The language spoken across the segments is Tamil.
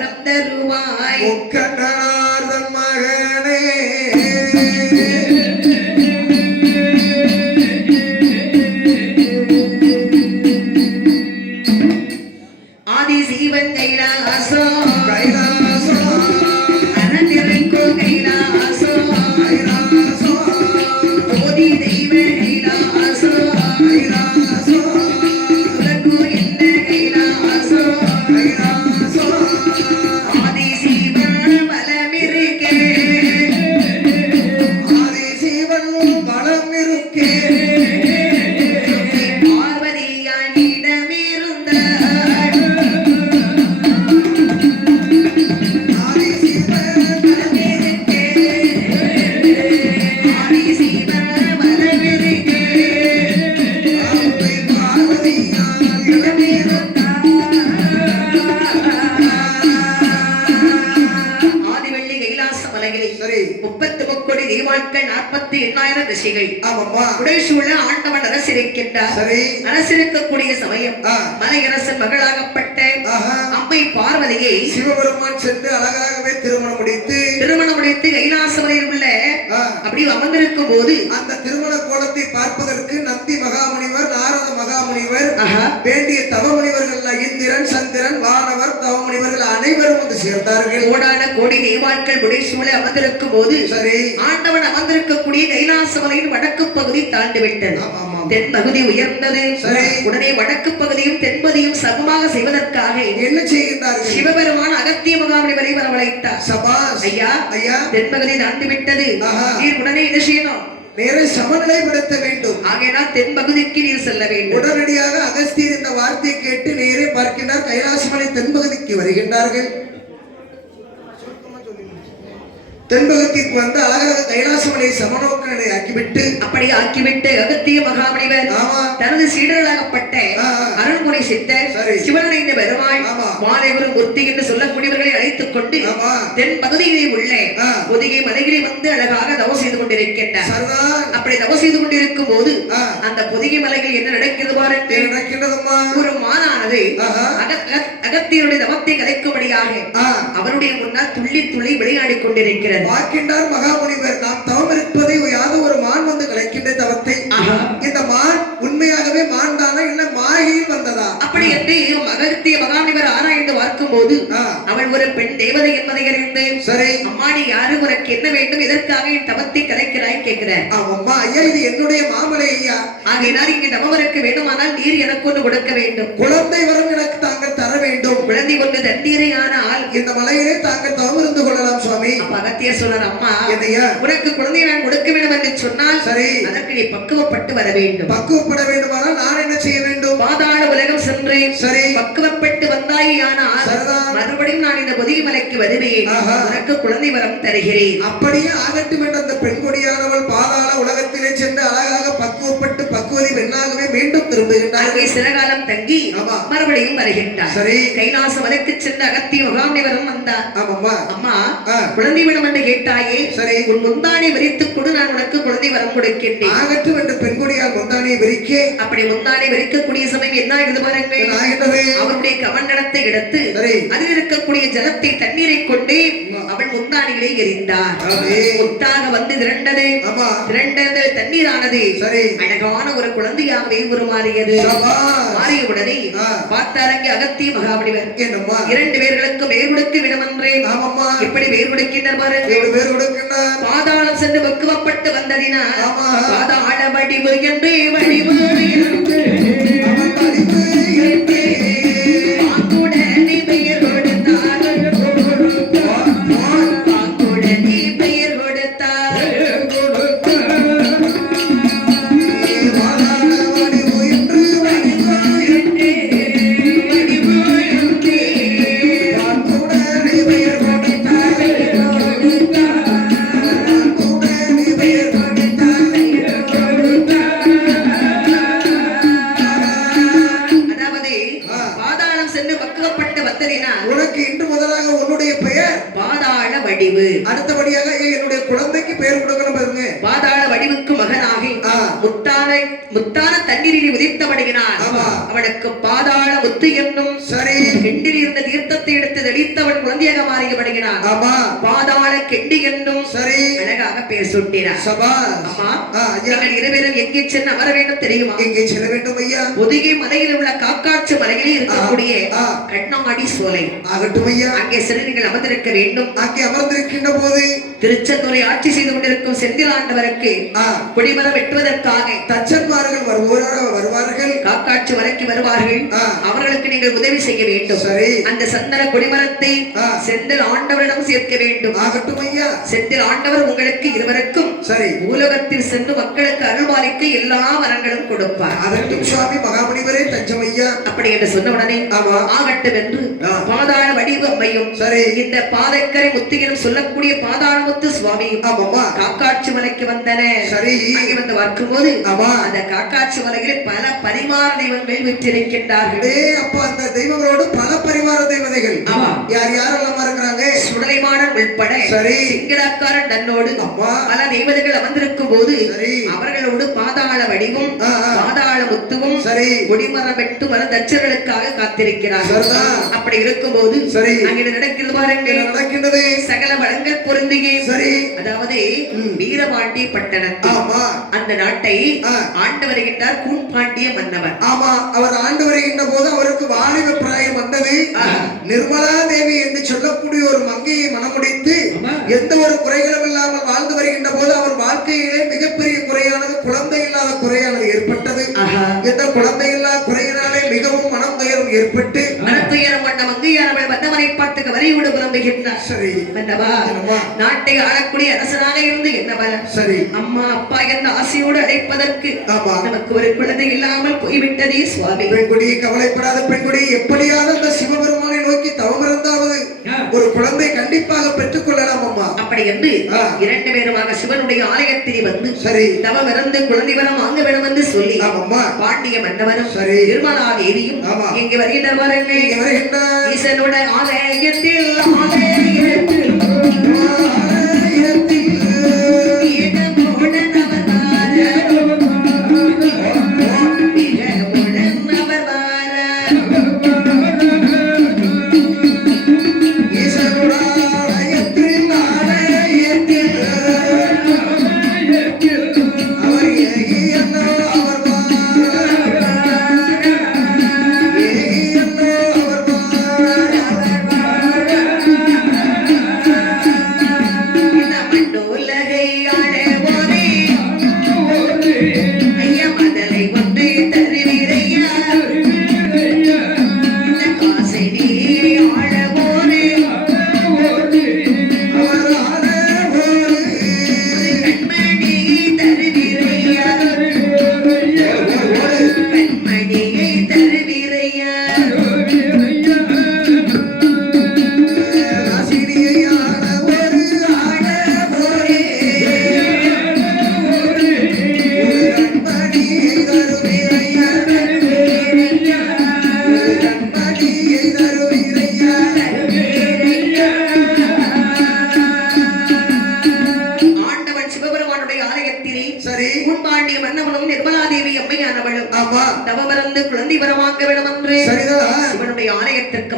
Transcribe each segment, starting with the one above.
வரம் தருவாய் முக்கண்ணனார்தன் மகனே ஆதி சீவன் கைலாசோ கைலாசோ அனந்திருக்கோ கைலாசோ கைலாசோ ஓதி தெய்வ கைலாசோ கைலாசோ உலகு என்ன கைலாசோ கைலாசோ ஆதி சீவன் வலமிருக்கே ஆதி சிவன் பலம் இருக்கே பார்வதியானிடமிருந்தாள் ஆதி சிவன் வலமிருக்கே ஆதி சீவன் வலமிருக்கே அவை பார்வதியால் ஆதிவள்ளி கைலாச மலைகளை சரி 30 கோடி தேவாட்கள் 48,000 ரிஷிகள் ஆமாம்மா உடைசூழ ஆண்டவன் அரசிருக்கின்றார். சரி அரசிருக்கக்கூடிய சமயம் மலையரசன் மகளாகப்பட்ட ஆஹா அம்மை பார்வதியை சிவபெருமான் சென்று அழகாகவே திருமணம் முடித்து கைலாச மலையில் உள்ள ஆ, அப்படி அமர்ந்திருக்கும் போது அந்த திருமண கோலத்தை பார்ப்பதற்கு நந்தி மகாமுனிவர் நாரத மகாமுனிவர் ஆஹா, வேண்டிய தவமுனிவர்கள் இந்திரன் சந்திரன் வானவர் தவமுனிவர்கள் அனைவரும் வந்து சேர்ந்தார்கள். கோடான கோடி தேவாட்கள் உடைசூழ அமர்ந்திருக்கும் போது சரி ஆண்டவன் அமர்ந்திருக்கக்கூடிய கைலாச மலையின் வடக்கு பகுதி தாண்டிவிட்டது. ஆமா, ஆமா. தென் பகுதி உயர்ந்தது. சரி. உடனே வடக்கு பகுதியும் தென்பகுதியும் சமமாக செய்வதற்காக என்ன செய்கின்றார்கள்? சிவபெருமான் அகத்திய மகாமுனிவரை வரவழைத்தார். சபாஸ் ஐயா ஐயா தென்பகுதி தாண்டி விட்டது. ஆஹா. நீர் உடனே என்ன செய்யணும்? நேரை சமநிலைப்படுத்த வேண்டும். ஆகையினால் தென்பகுதிக்கு நீர் செல்ல வேண்டும். உடனடியாக அகஸ்தியர் இந்த வார்த்தையை கேட்டு நேரே பார்க்கின்றார். கைலாசமலை தென்பகுதிக்கு வருகின்றார்கள். தென்பகுதிக்கு வந்து அழகாக கைலாசமலை சமநோக்க நிலை ஆக்கிவிட்டு அப்படி ஆக்கிவிட்டு அகத்திய மகாமுனிவர் ஆமா தனது சீடர்களாகப்பட்ட அருள்முறை சித்தர் சரி. சிவனடைந்த பெருமாள் ஆமா. மாலைவரும் மூர்த்தி என்று சொல்லக்கூடியவர்களை அழைத்துக் கொண்டு ஆமா தென் பகுதியிலே உள்ள ஆ. பொதிகை மலைகளை வந்து அழகாக தவம் செய்து கொண்டிருக்கின்றார். சரிதான். அப்படி தவம் செய்து கொண்டிருக்கும் போது ஆ. அந்த பொதிகை மலைகள் என்ன நடக்கிறது பாருங்கள். என்ன நடக்கின்றதம்மா? ஒரு மானானது ஆஹா. அகத்தியருடைய தவத்தை கலைக்கும்படியாக ஆ. அவருடைய முன்னால் துள்ளி துள்ளி விளையாடிக் கொண்டிருக்கிறது. பார்க்கின்றார் மகாமுனிவர். நாம் தவம் இருப்பதை யாதோ ஒரு மான் வந்து கலைக்கின்ற தவத்தை. ஆஹா. இந்த மான் உண்மையாகவே மான் தானா இல்ல மாகையில் வந்ததா? அப்படி என்று அகத்திய மகாமுனிவர் ஆராய்ந்து பார்க்கும் போது ஆ. அவள் ஒரு பெண் தேவதை என்பதை அறிந்து சரி அம்மாடி யாரு, உனக்கு என்ன வேண்டும், எதற்காக என் தவத்தை கலைக்கிறாய் கேட்கிறார். அம்மா ஐயா இது என்னுடைய மாமலை ஐயா. ஆகையினால் இங்கு தவவருக்கு வேண்டுமானால் நீர் எனக்கு ஒன்று கொடுக்க வேண்டும். குழந்தை வரம் எனக்கு தாங்கள் தர வேண்டும். குழந்தை கொண்டு தண்ணீரை ஆனால் இந்த மலையிலே தாங்கள் தவம் இருந்து கொள்ளலாம் சுவாமி. அப்ப அகத்தியர் சொல்றார், அம்மா என்னையா உனக்கு குழந்தையை நான் கொடுக்க வேண்டும் என்று சொன்னால் சரி அதற்கு நீ பக்குவப்பட்டு வர வேண்டும். பக்குவப்பட வேண்டுமானால் நான் என்ன செய்ய வேண்டும்? பாதாள உலகம் சென்று சரி பக்குவப்பட்டு வந்தாயானால் சரிதான். மறுபடியும் நான் இந்த பொதிகை மலைக்கு வருவேன். ஆஹா. உனக்கு குழந்தை வரம் தருகிறேன். அப்படியே ஆகட்டும் என்ற அந்த பெண் கொடியானவள் பாதாள உலகத்திலே சென்று அழகாக பக்குவப்பட்டு பக்குவதி பெண்ணாகவே மீண்டும் திரும்புகின்றார். அங்கே சில காலம் தங்கி ஆமா. மறுபடியும் வருகின்றார். சரி கைலாச மலைக்கு சென்ற அகத்திய மகாமுனிவரும் வந்தார். ஆமாம்மா அம்மா ஆ. குழந்தை வேணும் என்று கேட்டாயே, சரி உன் முந்தானை விரித்துக் கொடு, நான் உனக்கு குழந்தை வரம் கொடுக்கின்றேன். ஆகட்டும் என்ற பெண் கொடியால் முந்தானியை விரிக்கே. அப்படி முந்தானை விரிக்கக்கூடிய சமயம் என்ன ஆகுது பாருங்கள். என்ன ஆகின்றது? அவருடைய கமண்டலத்தை எடுத்து சரி அதில் இருக்கக்கூடிய ஜலத்தை தண்ணீரை கொண்டு அவள் முந்தானிகளை எறிந்தார். அதே. முத்தாக வந்து திரண்டது. ஆமா திரண்டது தண்ணீரானது சரி அழகான ஒரு குழந்தையாகவே உருமாறியது. சபாஸ். மாறிய உடனே ஆ. பார்த்தாரங்கே அகத்திய மகாமுனிவர் என்னம்மா? 2 பேர்களுக்கு வேர் கொடுக்க விடமன்றே. ஆமாம்மா எப்படி வேர் கொடுக்கின்றார் பாருங்கள். 7 பேர் கொடுக்கின்றார். பாதாளம் சென்று பக்குவப்பட்டு வந்ததினால் ஆமா. பாதாள வடிவு என்று வடிவு என்று அவன் படிப்பு எட்டே. பாங்குடனே பெயர் கொடுத்தார். பாங்குடனே பெயர் கொடுத்தார். வாழாத வடிவு என்று வடிவு எட்டே. வடிவு என்று வான்குடனே பெயர் கொடுத்தார். வான்குடனே பெயர் கொடுத்தார். அதாவது ஆ. பாதாளம் சென்று பக்குவப்பட்டு வந்ததினால் உனக்கு இன்று முதலாக உன்னுடைய பெயர் பாதாள வடிவு. அடுத்தபடியாக என்னுடைய குழந்தைக்கு பெயர் கொடுக்கணும் பாருங்க. பாதாள வடிவுக்கு மகனாகி ஆ. முத்தான தண்ணீரில் உதித்தவடுகிறான். ஆமா. அவனுக்கு பாதாள முத்து என்னும் சரி கெண்டில் இருந்த தீர்த்தத்தை எடுத்து தெளித்தவன் குழந்தையாக மாறியப்படுகிறான். ஆமா. பாதாள கெண்டி என்னும் சரி அழகாக பேர் சுட்டினார். சபா. அம்மா ஐயா. நீங்கள் இருவரும் எங்கே சென்று அமர வேண்டும் தெரியுமா? எங்கே செல்ல வேண்டும் ஐயா? ஒதுகி மலையில் உள்ள காக்காட்சி மலையில் இருக்கக்கூடிய கண்ணாடி சோலை. ஆகட்டும் ஐயா. அங்கே சென்று நீங்கள் அமர்ந்திருக்க வேண்டும். அங்கே அமர்ந்திருக்கின்ற போது திருச்செந்தூரை ஆட்சி செய்து கொண்டிருக்கும் செந்தில் ஆண்டவருக்கு கொடிமரம் வெட்டுவதற்காக தச்சன்மார்கள் வருவார்கள். காக்காட்சி மலைக்கு வருவார்கள். அவர்களுக்கு நீங்கள் உதவி செய்ய வேண்டும். சரி. அந்த சந்தன கொடிமரத்தை செந்தில் ஆண்டவரிடம் சேர்க்க வேண்டும். ஆகட்டும் ஐயா. செந்தில் ஆண்டவர் உங்களுக்கு இருவருக்கும் சரி உலகத்தில் சென்று மக்களுக்கு அருள்வாளிக்கு எல்லா வரங்களும் கொடுப்பார். அதற்கும் சுவாமி மகாமுனிவரே தஞ்சம் ஐயா. அப்படி என்று சொன்ன உடனே ஆகட்டும் என்று பாதாள வடிவு அம்மையும் சரி இந்த பாதைக்கரை முத்திகளும் சொல்லக்கூடிய பாதாள முத்து சுவாமி காக்காட்சி மலைக்கு வந்தன. சரி அங்கே வந்து பார்க்கும்போது ஆமா அந்த காக்காட்சி மலையில் பல பரிமாற தெய்வங்கள் விற்றிருக்கின்றார்கள். அப்ப அந்த தெய்வங்களோடு பல பரிமாற தேவதைகள் ஆமா யார் யாரெல்லாம் இருக்கிறாங்க? சுடலைமாடன் உள்பட சரி சிங்களாக்காரன் தன்னோடு பல தெய்வதைகள் அமர்ந்திருக்கும் போது அவர்களோடு பாதாள வடிவும் பாதாள முத்துவும் கொடிமரம் வெட்டு வர தச்சர்களுக்காக காத்திருக்கிறார்கள். அப்படி இருக்கும் போது அங்கே நடக்கிறது பாருங்கள். நடக்கின்றது சகல வளங்கள் பொருந்தியே. சரி அதாவது வீரபாண்டிய பட்டணத்தில் அந்த நாட்டை ஆண்டு வருகின்றார் கூன்பாண்டிய மன்னவர். ஆமா அவர் ஆண்டு வருகின்ற போது அவருக்கு வாலிப பிராயம் வந்தது. நிர்மலா தேவி என்று சொல்லக்கூடிய ஒரு மங்கையை மணமுடித்து எந்த ஒரு குறைகளும் இல்லாமல் வாழ்ந்து வருகின்ற போது அவர் வாழ்க்கையிலே மிகப்பெரிய குறையானது குழந்தை இல்லாத குறையானது ஏற்பட்டது. இந்த குழந்தை இல்லாத குறையினாலே மிகவும் மனம் துயரம் ஏற்பட்டு மனத்துயரம் கொண்ட மங்கையானவள் வந்தவனை பார்த்துக்க வரியோடு புலம்புகின்றார். சரி வந்தவா நாட்டை ஆளக்கூடிய அரசனாக இருந்து என்னவா சரி அம்மா அப்பா என்ற ஆசையோடு அழைப்பதற்கு நமக்கு ஒரு குழந்தை இல்லாமல் போய்விட்டதே சுவாமி. பெண்குடியை கவலைப்படாத பெண்குடி எப்படியாவது அந்த சிவபெருமானை நோக்கி தவம் இருந்தாவது ஒரு குழந்தை கண்டிப்பாக பெற்றுக் கொள்ளலாம் அம்மா. அப்படி என்று இரண்டு பேருமாக சிவனுடைய ஆலயத்தில் வந்து சரி தவம் இருந்து குழந்தை வரம் வாங்க வேண்டும் என்று சொல்லி பாண்டிய மன்னவரும் நிர்மலா தேவியும் இங்கு வருகின்றவர்கள். ஈசனோட ஆலயத்தில் ஆலயத்திற்கு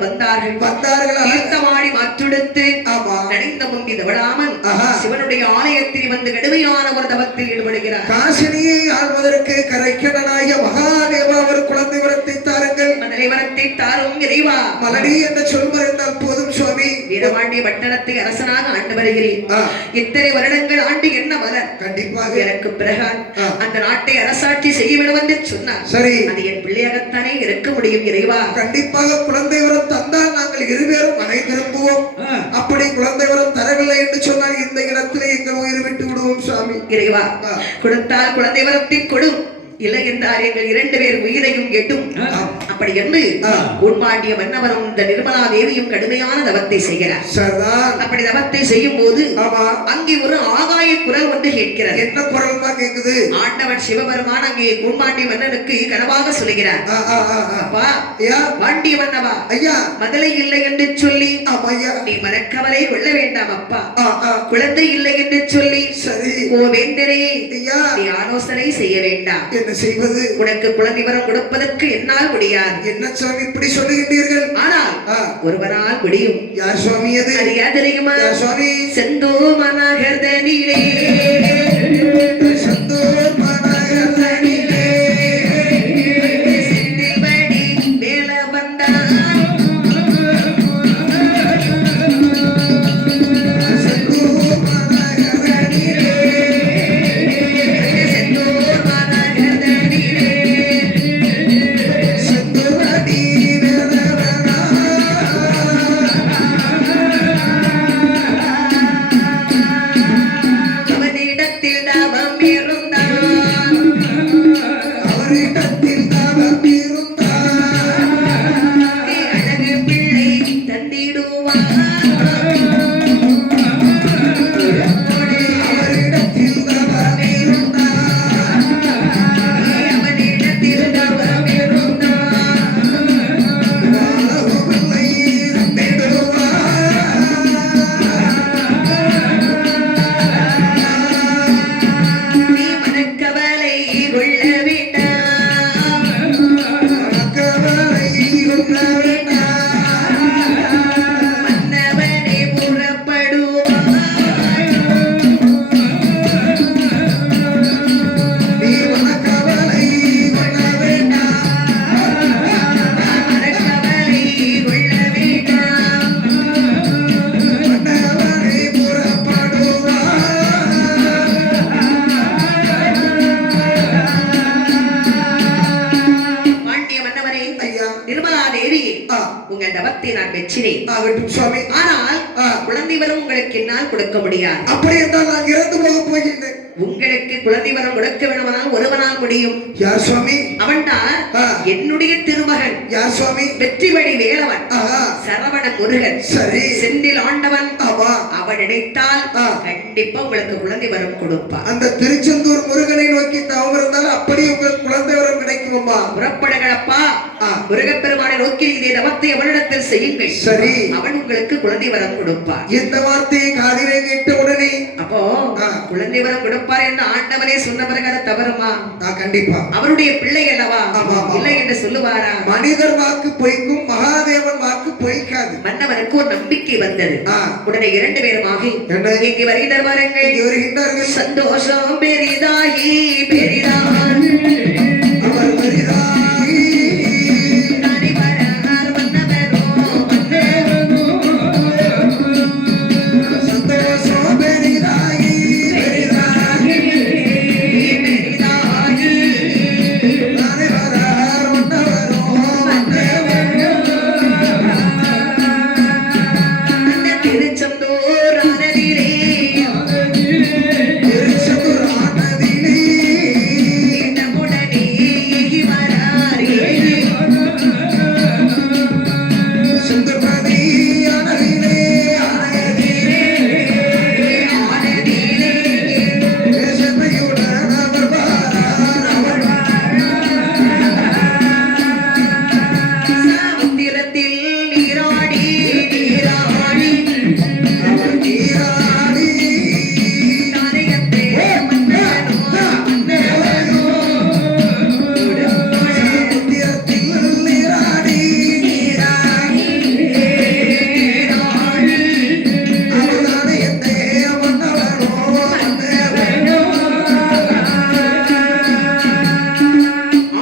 வந்தார்கள். தீர்த்தமாடி மாற்றுடுத்து நடிந்த முந்தி தவடாமல் சிவனுடைய ஆலயத்தில் வந்து கடுமையான ஒரு தவத்தில் ஈடுபடுகிறார். காசினியை ஆள்வதற்கு கரைக்கடனாய மகாதேவா ஒரு குழந்தை வரத்தை தாருங்கள். மதுரை வரத்தை தாரும் இறைவா. மலடி என்ற சொல் மறைந்தால் போதும் சுவாமி. வீரபாண்டிய பட்டணத்தை அரசனாக ஆண்டு வருகிறேன். இத்தனை வருடங்கள் ஆண்டு என்ன மலர் கண்டிப்பாக எனக்கு பிறகு அந்த நாட்டை அரசாட்சி செய்ய வேண்டும் என்று சொன்னார். சரி அது என் பிள்ளையாகத்தானே இருக்க முடியும் இறைவா. கண்டிப்பாக குழந்தை வரம் தந்தால் நாங்கள் இருவேரும் அணை திரும்புவோம். அப்படி குழந்தை வரம் தரவில்லை என்று சொன்னால் இந்த இடத்திலே எங்கள் உயிர் விட்டு விடுவோம் சுவாமி. இறைவா கொடுத்தால் குழந்தை வரத்தை கொடு, இல்லை என்றால் எங்கள் 2 பேர் உயிரையும் எட்டும். அப்படி என்று கூன்பாண்டிய மன்னவரும் இந்த நிர்மலா தேவியும் கடுமையான தவத்தை செய்கிறார். அப்படி தவத்தை செய்யும் போது அங்கே ஒரு ஆகாய குரல் ஒன்று கேட்கிறது. என்ன குரல் தான் கேக்குது? ஆண்டவன் சிவபெருமான் அங்கே கூன்பாண்டிய மன்னனுக்கு கனவாக சொல்லுகிறார். அப்பா பாண்டிய மன்னவா, ஐயா மதலை இல்லை என்று சொல்லி நீ மனக்கவலை கொள்ள வேண்டாம். அப்பா குழந்தை இல்லை என்று சொல்லி கோவேந்தரே நீ ஆலோசனை செய்ய வேண்டாம். என்ன செய்வது? உனக்கு குழந்தை வரம் கொடுப்பதற்கு என்னால் முடியாது. என்ன சுவாமி இப்படி சொல்லுகின்றீர்கள்? ஆனால் ஒருவரால் முடியும். யார் சுவாமி அது? அது யார் தெரியுமா? சுவாமி செந்தூர் மனகர்தனிலே செந்தூர் மனகர்தனிலே செந்தில்படி மேல வந்தான் குழந்தை வரம் உங்களுக்கு என்னால் கொடுக்க முடியாது. அப்படி என்றால் நான் இறந்து போக போகின்றேன். உங்களுக்கு குழந்தை வரம் கொடுக்க வேண்டுமானால் ஒருவனால் முடியும். யார் சுவாமி? அவன்தான் என்னுடைய திருமகன். யார் சுவாமி? வெற்றிவடி வேலவன், சரவண முருகன், சரி செந்தில் ஆண்டவன். அவன் நினைத்தால் கண்டிப்பா உங்களுக்கு குழந்தை வரம் கொடுப்பான். அந்த திருச்செந்தூர் முருகனை நோக்கி தவம் இருந்தால் அப்படி உங்களுக்கு குழந்தை வரம் கிடைக்குமா? புறப்படுங்களப்பா, முருகப்பெருமானை நோக்கி இதே தவத்தை அவனிடத்தில் செய்யுங்கள். சரி, அவன் உங்களுக்கு குழந்தை வரம் கொடுப்பார். இந்த வார்த்தையை காதிலே கேட்ட உடனே அப்போ குழந்தை வரம் கொடுப்பார் என்று ஆண்டவனே சொன்ன பிறகு அது தவறுமா? கண்டிப்பா. அவருடைய பிள்ளை அல்லவா, இல்லை என்று சொல்லுவாரா? மனிதர் வாக்கு பொய்க்கும், மகாதேவன் வாக்கு பொய்க்காது. மன்னவனுக்கு ஒரு நம்பிக்கை வந்தது. உடனே 2 பேருமாக இங்கே வருகின்றார்கள். சந்தோஷம் பெரிதாகி பெரிதாகி அவர் பெரிதாகி சந்தோஷம் பெரிதாகி பெரிதாகி பெரிதாகி நானே வரார் வந்தவரும் அந்த திருச்செந்தூர் ஆனதிலே திருச்செந்தூர் ஆனதிலே உடனே ஏகி வரார் ஏகி சுந்தரபதி ஆனதிலே ஆனதிலே ஆனதிலே தேசமையுடன் அவர் வாரார் அவர் சமுத்திரத்தில் நீராடி நீராடி அவர் நீராடி தாரையத்தே மன்னனோ மன்னனோ சமுத்திரத்தில் நீராடி நீராடி நீராடி அவர் நாணயத்தை மன்னவனோ மன்னவனோ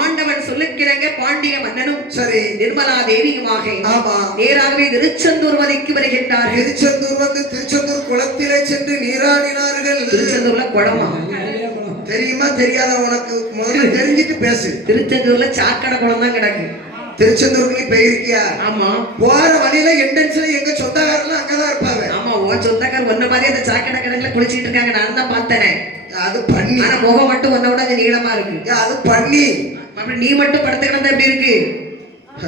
ஆண்டவன் சொல்லுகிறங்க பாண்டிய மன்னனும் சரி நிர்மலா தேவியுமாக ஆமா நேராகவே திருச்செந்தூர் வதைக்கு வருகின்றார்கள். திருச்செந்தூர் வந்து திருச்செந்தூர் குளத்திலே சென்று நீராடினார்கள். திருச்செந்தூர்ல குளமா? தெரியுமா தெரியாத உனக்கு? முதல்ல தெரிஞ்சிட்டு பேசு. திருச்செந்தூர்ல சாக்கடை குளம் தான் கிடக்கு. திருச்செந்தூர்ல போயிருக்கியா? ஆமா. போற வழியில என்ட்ரன்ஸ்ல எங்க சொந்தக்காரர்கள் அங்கதான் இருப்பாங்க. ஆமா, உன் சொந்தக்கார் ஒன்ன மாதிரி அந்த சாக்கடை கிடக்குல குளிச்சிட்டு இருக்காங்க. நான் தான் பார்த்தேன். அது பண்ணி. ஆனா முகம் மட்டும் ஒன்ன விட நீளமா இருக்கு. அது பண்ணி. அப்படி நீ மட்டும் படுத்துக்கிட்டா எப்படி இருக்கு?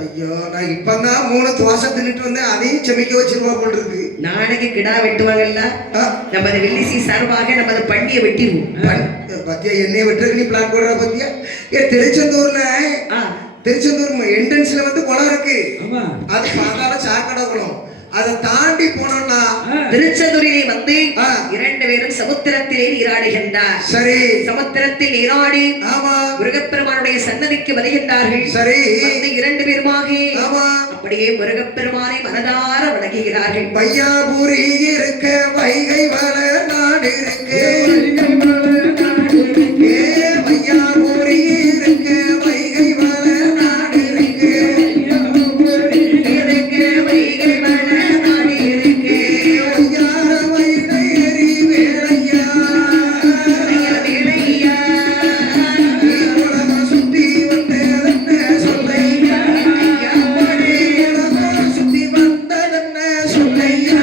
ஐயோ, நான் இப்பதான் 3 தோசை தின்னுட்டு வந்தேன், அதையும் செமிக்க வச்சிருவா போல் இருக்கு. நாளைக்கு கிடா வெட்டுவாங்கல்ல, நமது வெள்ளிசி சார்பாக நமது பண்டியை வெட்டிடுவோம். பத்தியா என்னைய வெட்டுறதுக்கு நீ பிளான் போடுற பத்தியா? திருச்செந்தூர்ல என்ட்ரன்ஸ்ல வந்து குளம் இருக்கு. அது பார்த்தால சாக்கடை குளம். அதை தாண்டி போனோம்னா திருச்செந்தூரிலே வந்து 2 பேரும் சமுத்திரத்திலே நீராடுகின்றார். சரி, சமுத்திரத்தில் நீராடி ஆமா முருகப்பெருமானுடைய சன்னதிக்கு வருகின்றார்கள். சரி, 2 பேருமாக ஆமா அப்படியே முருகப்பெருமானை மனதார வணங்குகிறார்கள். பையாபுரி இருக்க வைகை வள நாடு இருக்கு. பையாபுரி இருக்க வைகை வள நாடு இருக்கு. வைகை வள நாடு இருக்கு. ஐயார வைகை எரி வேளையா வேளையா உலகம் சுத்தி வந்ததென்ன சொல்லையா. உலகம் சுத்தி வந்ததென்ன சொல்லையா.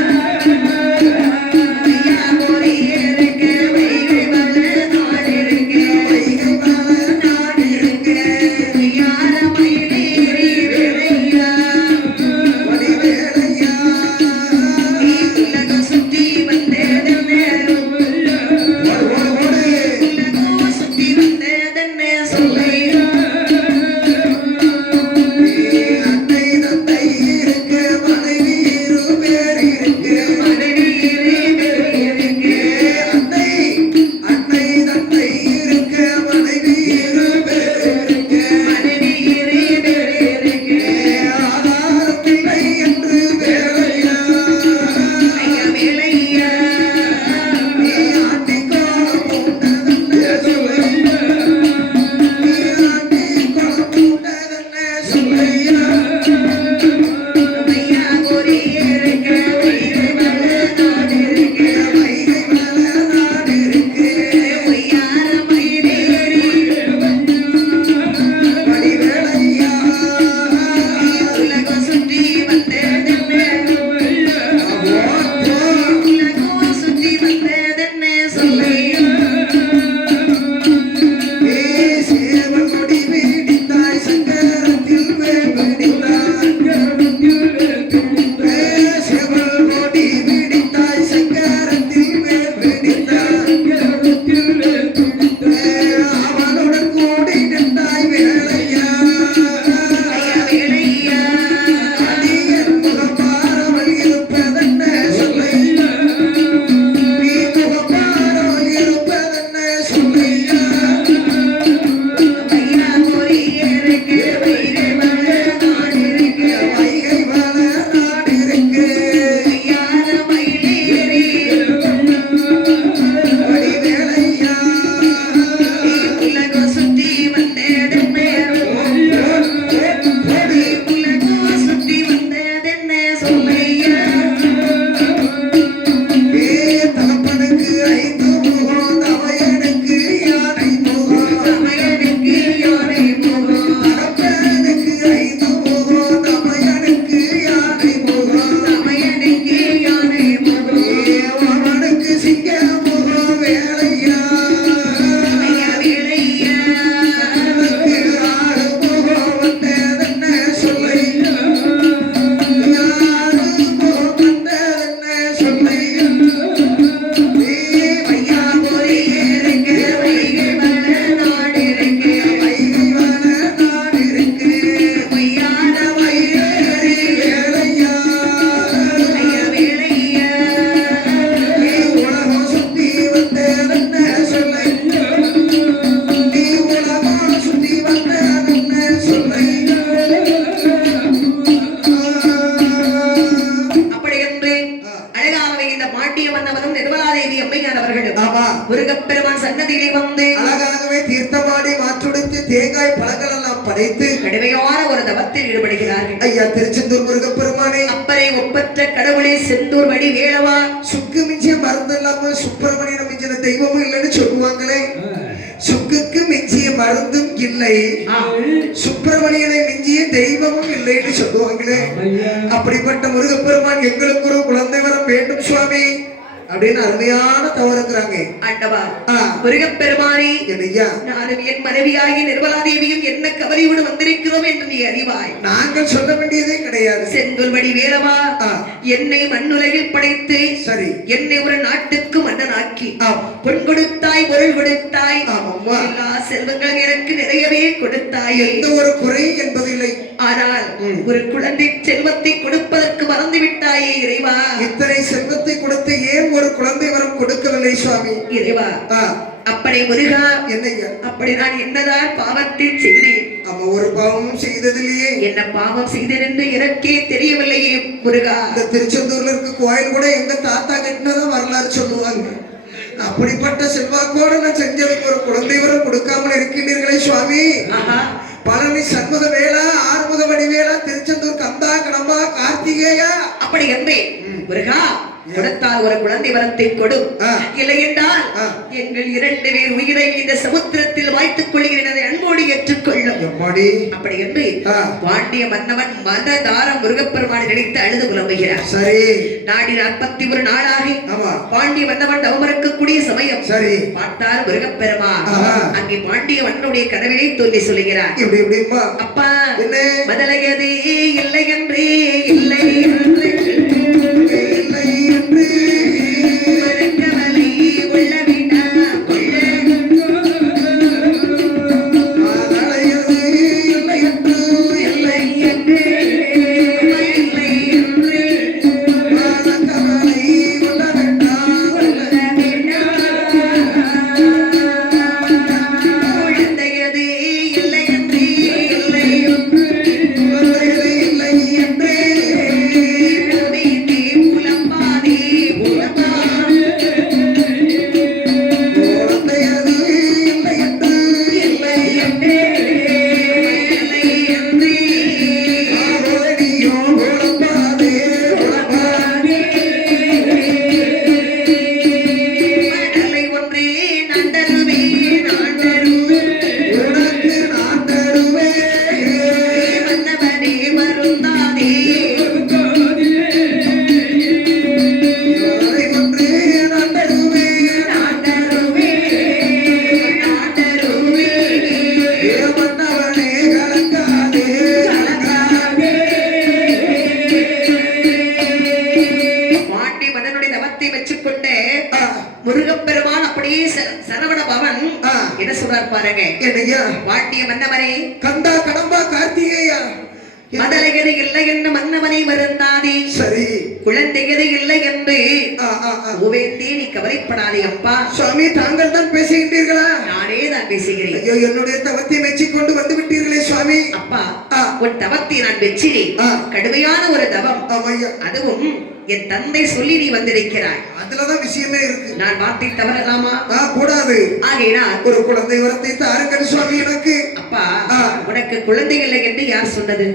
முருகப்பெருமான் சன்னதியிலே வந்து அழகாகவே தீர்த்தமாடி மாற்றுடுத்து தேங்காய் பழங்கள் எல்லாம் படைத்து கடுமையான ஒரு தவத்தில் ஈடுபடுகிறார்கள். ஐயா திருச்செந்தூர் முருகப்பெருமானே, அப்பரை ஒப்பற்ற கடவுளே, செந்தூர் வடி வேலவா, சுக்கு மிஞ்சிய மருந்து இல்லாம சுப்பிரமணியன் மிஞ்சின தெய்வமும் இல்லைன்னு சொல்லுவாங்களே. சுக்குக்கு மிஞ்சிய மருந்தும் இல்லை, சுப்பிரமணியனை மிஞ்சிய தெய்வமும் இல்லைன்னு சொல்லுவாங்களே. அப்படிப்பட்ட முருகப்பெருமான் எங்களுக்கு ஒரு குழந்தை வரம் வேண்டும் சுவாமி. அப்படின்னு அருமையான தவறு இருக்கிறாங்க. ஆண்டவா முருகப்பெருமானே, என்னையா நானும் என் மனைவியாகி நிர்மலாதேவியும் என்ன கவலையோடு வந்திருக்கிறோம் என்று நீ அறிவாய். நாங்கள் சொல்ல வேண்டியதே கிடையாது. செந்தூர்மணி வேலவா, என்னை மண்ணுலகில் படைத்து சரி என்னை ஒரு நாட்டுக்கு மன்னனாக்கி பொன் கொடுத்தாய், பொருள் கொடுத்தாய், எல்லா செல்வங்களும் எனக்கு நிறையவே கொடுத்தாய். எந்த ஒரு குறை என்பதில்லை. ஆனால் ஒரு குழந்தை செல்வத்தை கொடுப்பதற்கு மறந்து விட்டாயே இறைவா. இத்தனை செல்வத்தை கொடுத்து ஏன் ஒரு குழந்தை வரம் கொடுக்கவில்லை சுவாமி? இறைவா, அப்படி முருகா, என்னையா அப்படி நான் என்னதான் பாவத்தில் செய்தேன்? அவன் ஒரு பாவமும் செய்ததிலேயே. என்ன பாவம் செய்தேன் என்று எனக்கே தெரியவில்லையே முருகா. இந்த திருச்செந்தூர்ல இருக்க கோயில் கூட எங்க தாத்தா கட்டினதான் வரலாறு சொல்லுவாங்க. அப்படிப்பட்ட செல்வாக்கோடு நான் செஞ்சதுக்கு ஒரு குழந்தை வரம் கொடுக்காமல் இருக்கின்றீர்களே சுவாமி. பழனி சண்முக வேளா, ஆறுமுக வடிவேலா, திருச்செந்தூர் கந்தா, கடம்பா, கார்த்திகேயா, அப்படி என்றே முருகா கொடுத்தால் ஒரு குழந்தை வரத்தை கொடு, இல்லை என்றால் எங்கள் 2 பேர் உயிரை இந்த சமுத்திரத்தில் வாய்த்துக் கொள்கிறேன், அன்போடு ஏற்றுக்கொள்ளும். அப்படி என்று பாண்டிய மன்னவன் மனதார முருகப்பெருமானை நினைத்து அழுது புலம்புகிறார். சரி, நாடி 41 நாளாகி பாண்டிய மன்னவன் தவமறுக்கக்கூடிய சமயம் சரி பார்த்தார் முருகப்பெருமான். அங்கே பாண்டிய மன்னனுடைய கனவினை தோன்றி சொல்லுகிறார். அப்பா, மதலையதே இல்லை என்றே, இல்லை என்று முருகப்பெருமான் அப்படியே சரவண பவன் என்ன சொல்றார் பாருங்க. பாண்டிய மன்னவனே, கந்தா, கடம்பா, கார்த்திகேயா, மதலையது இல்லை என்று மன்னவனை மறந்தாதே. சரி, குழந்தையது இல்லை என்று உவேந்தே நீ கவலைப்படாதே. அப்பா சுவாமி, தாங்கள் தான் பேசுகின்றீர்களா? நானே தான் பேசுகிறேன். ஐயோ, என்னுடைய தவத்தை மெச்சிக்கொண்டு வந்து விட்டீர்களே சுவாமி. அப்பா, உன் தவத்தை நான் வெச்சினேன். கடுமையான ஒரு தவம். அதுவும் என் தந்தை சொல்லி நீ வந்திருக்கிறாய். அதுலதான் விஷயமே இருக்கு. நான் வார்த்தை தவறலாமா? கூடாது. ஆகையா ஒரு குழந்தை வரத்தை தாருங்கள் சுவாமி எனக்கு. அப்பா, உனக்கு குழந்தை இல்லை என்று யார் சொன்னது?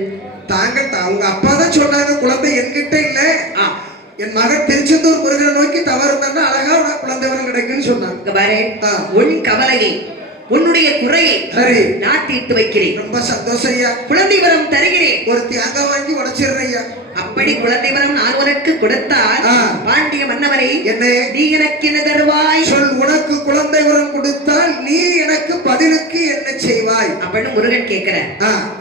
தாங்கள் உங்க அப்பா தான் சொன்னாங்க. குழந்தை என்கிட்ட இல்ல, என் மகன் திருச்செந்தூர் முருகனை நோக்கி தவறு தானே அழகா குழந்தை வரம் கிடைக்குன்னு சொன்னாங்க. உன் கவலையை, உன்னுடைய குறையை சரி நான் தீர்த்து வைக்கிறேன். ரொம்ப சந்தோஷம் ஐயா. குழந்தை வரம் தருகிறேன். ஒரு தியாகம் வாங்கி உடைச்சிடுறேன் ஐயா. அப்படி குழந்தை வரம் நான் உனக்கு கொடுத்தால் பாண்டிய மன்னவரை என்ன நீ எனக்கு என்ன தருவாய் சொல். உனக்கு குழந்தை வரம் கொடுத்தால் நீ எனக்கு பதிலுக்கு என்ன செய்வாய் அப்படின்னு முருகன் கேட்கிற.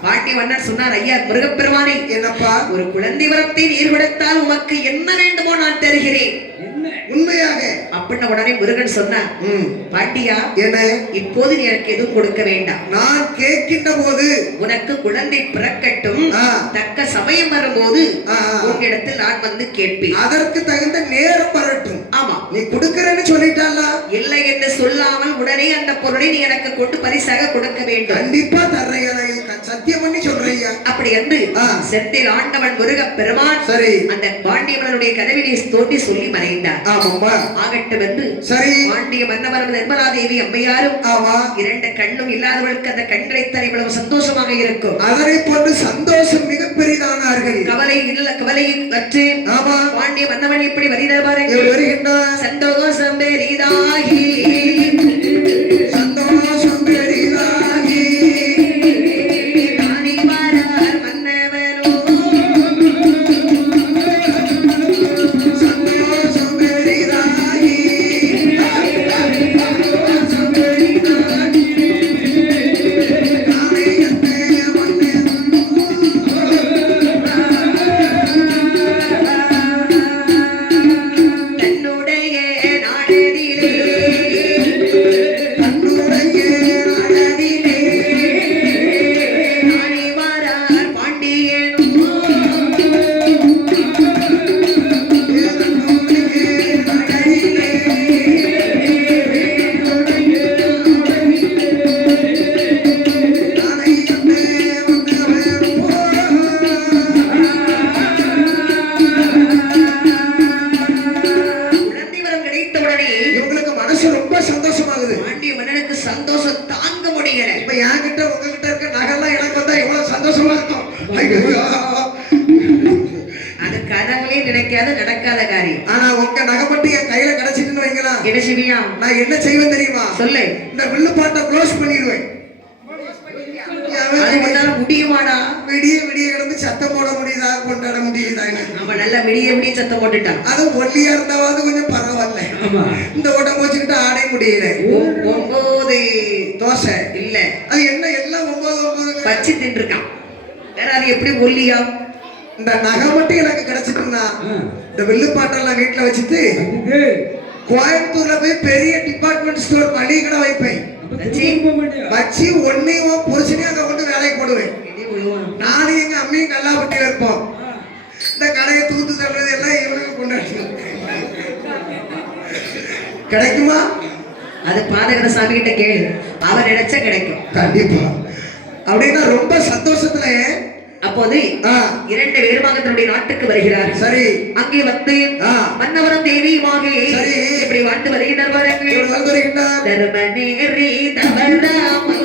பாண்டிய மன்னர் சொன்னார், ஐயா முருகப்பெருமானே, என்னப்பா, ஒரு குழந்தை வரத்தை நீர் கொடுத்தால் உமக்கு என்ன வேண்டுமோ நான் தருகிறேன். உண்மையாக அப்படின்ன உடனே முருகன் சொன்னார், பாண்டியா, என்ன இப்போது நீ எனக்கு எதுவும் கொடுக்க வேண்டாம். நான் கேட்கின்ற போது உனக்கு குழந்தை பிறக்கட்டும், தக்க சமயம் வரும்போது உன்னிடத்தில் நான் வந்து கேட்பேன். அதற்கு தகுந்த நேரம் வரட்டும். ஆமா, நீ கொடுக்கிறேன்னு சொல்லிட்டாளா? இல்லை என்று சொல்லாமல் உடனே அந்த பொருளை நீ எனக்கு கொண்டு பரிசாக கொடுக்க வேண்டும். கண்டிப்பா தர்றேன், சத்தியம் பண்ணி சொல்றேன். அப்படி என்று செந்தில் ஆண்டவன் முருகப்பெருமான் சரி அந்த பாண்டியவனுடைய கனவினை தோண்டி சொல்லி மறைந்தார். ஆகட்டும் என்று சரி பாண்டிய மன்னவரும் நிர்மலாதேவி அம்மையாரும் 2 கண்ணும் இல்லாதவர்களுக்கு அந்த கண்களை தர இவ்வளவு சந்தோஷமாக இருக்கும். அதனை போன்று சந்தோஷம் மிக பெரிதானார்கள். கவலையை பற்றி பாண்டிய மன்னவன் இப்படி வருகின்றார். சந்தோஷம் பெரிதாகி சந்தோஷம் பெரிதாகி என்ன செய்வியா? நான் என்ன செய்வேன் தெரியுமா? சொல்லு. இந்த வில்லுப்பாட்டை க்ளோஸ் பண்ணிடுவேன். முடியுமாடா? விடிய விடிய கிடந்து சத்தம் போட முடியுதா, கொண்டாட முடியுதா? நம்ம நல்லா விடிய விடிய சத்தம் போட்டுட்டான். அது ஒல்லியா இருந்தாவது கொஞ்சம் பரவாயில்ல. இந்த உடம்பு வச்சுக்கிட்டு ஆடே முடியல. 9 தோசை இல்ல, அது என்ன எல்லாம் 9 பச்சை தின்றுருக்கான். வேற அது எப்படி ஒல்லியா? இந்த நகை மட்டும் எனக்கு கிடைச்சிட்டுன்னா இந்த வில்லுப்பாட்டெல்லாம் வீட்டுல வச்சுட்டு கோயம்புத்தூர்ல போய் பெரிய டிபார்ட்மெண்ட் ஸ்டோர் மளிகை கடை வைப்பேன். வச்சு ஒன்னையும் புருஷனையும் அங்க கொண்டு வேலைக்கு போடுவேன். நானும் எங்க அம்மையும் கல்லாப்பட்டியில இருப்போம். இந்த கடையை தூத்து தள்ளுறது எல்லாம் இவனுக்கு கொண்டாடி கிடைக்குமா? அது பாதகர சாமி கிட்ட கேளு, அவர் நினைச்சா கிடைக்கும் கண்டிப்பா. அப்படின்னா ரொம்ப சந்தோஷத்துல அப்போது 2 பேருமாக தன்னுடைய நாட்டுக்கு வருகிறார். சரி. அங்கே வந்து மன்னவரம் தேவியுமாக சரி இப்படி வாழ்ந்து வருகின்றார். வருகின்றார். தர்மநேரி தவறாமல்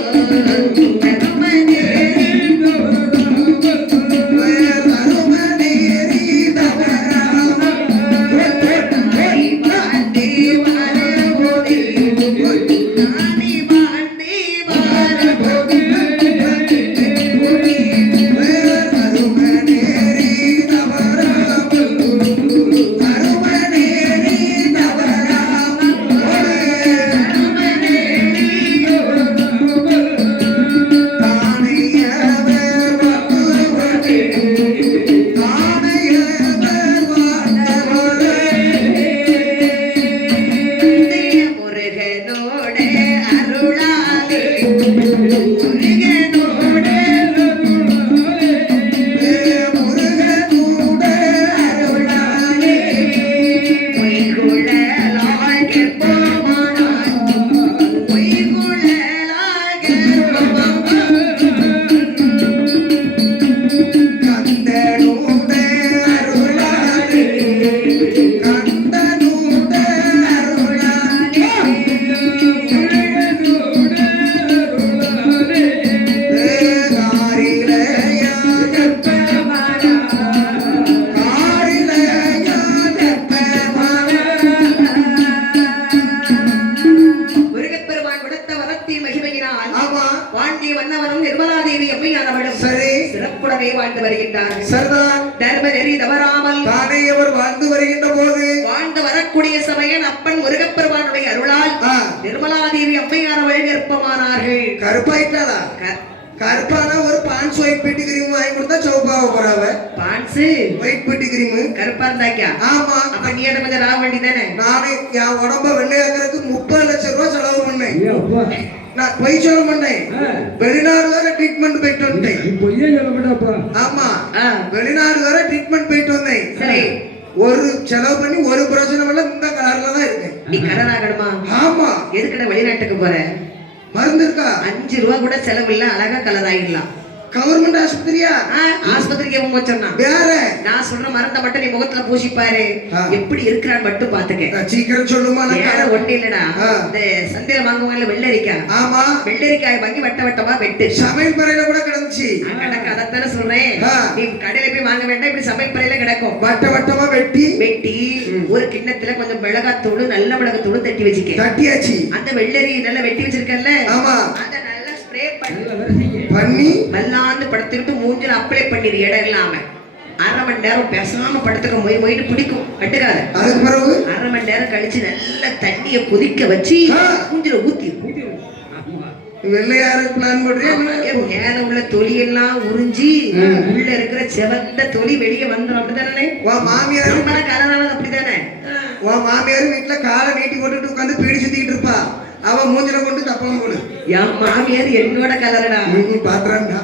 சிறப்புடனே வாழ்ந்து வருகின்றார். தர்மநெறி தவறாமல் தானே அவர் வாழ்ந்து வருகின்ற போது வாழ்ந்து வரக்கூடிய சமயம் அப்பன் முருகப்பெருமானுடைய அருளால் நிர்மலாதேவி அம்மையானவள் கர்ப்பமானார்கள். கருப்பாயிட்டாளா? கருப்பானா ஒரு பான்ஸ் ஒயிட் பெட்டி கிரீம் வாங்கி கொடுத்தா சௌப்பாவ போறாவ. பான்ஸ் ஒயிட் பெட்டி கிரீம் கருப்பா இருந்தாக்கியா? ஆமா. அப்ப நீ என்ன கொஞ்சம் ராக வேண்டி தானே? நானே என் உடம்ப வெள்ளையாக்குறதுக்கு 30 லட்சம் ரூபாய் செலவு பண்ணேன். நான் பொய் சொல்ல மாட்டேன். வெளிநாடு வர ட்ரீட்மெண்ட் போயிட்டு வந்தேன். ஆமா, வெளிநாடு வர ட்ரீட்மெண்ட் போயிட்டு வந்தேன். சரி, ஒரு செலவு பண்ணி ஒரு பிரயோஜனம் இல்ல. இந்த கலர்ல தான் இருக்கேன். நீ கலர் ஆகணுமா? ஆமா. எதுக்கட வெளிநாட்டுக்கு போற? மருந்து இருக்கா? 5 ரூபா கூட செலவு இல்ல, அழகா கலர் ஆகிடலாம். கவர்மெண்ட் ஆஸ்பத்திரியா? ஆஸ்பத்திரிக்கு போக சொன்னா வேற. நான் சொல்ற மருந்தை மட்டும் நீ முகத்துல பூசிப்பாரு, எப்படி இருக்கிறான்னு மட்டும் பாத்துக்க. சீக்கிரம் சொல்லுமா. வேற ஒண்ணு இல்லடா, இந்த சந்தையில வாங்குவாங்கல்ல வெள்ளரிக்காய். ஆமா, வெள்ளரிக்காய் வாங்கி வட்ட வட்டமா வெட்டு. சமையல் பறையில கூட கிடந்துச்சு. கிடக்கு, அதைத்தானே சொல்றேன். நீ கடையில போய் வாங்க வேண்டாம், இப்படி சமையல் பறையில கிடக்கும். வட்ட வட்டமா வெட்டி ஒரு கிண்ணத்துல கொஞ்சம் மிளகாத்தூள், நல்ல மிளகாத்தூள் தட்டி வச்சுக்க. தட்டியாச்சு. அந்த வெள்ளரி நல்லா வெட்டி வச்சிருக்கல, ஆமா, அத நல்லா ஸ்ப்ரே பண்ணி மல்லாந்து படுத்துக்கிட்டு மூஞ்சில அப்ளை பண்ணிடு. இடம் இல்லாம 1/2 மணி நேரம் பேசாம படுத்துக்க. மொய் பிடிக்கும், கட்டுக்காத. அதுக்கு பிறகு 1/2 மணி நேரம் கழிச்சு நல்ல தண்ணிய கொதிக்க வச்சு மூஞ்சில ஊத்தி. வெள்ளையாரு பிளான் பண்றியா? மேல உள்ள தொலியெல்லாம் உறிஞ்சி உள்ள இருக்கிற செவந்த தொலி வெளியே வந்துடும். அப்படித்தானே மாமியார் கலரானது? அப்படித்தானே. மாமியார் வீட்டுல காலை நீட்டி போட்டுட்டு உட்காந்து பீடி சுத்திட்டு இருப்பா. அவ மூஞ்சில கொண்டு தப்பம் போடு. என் மாமியார் என்னோட கலரடா. பாத்துறான்டா.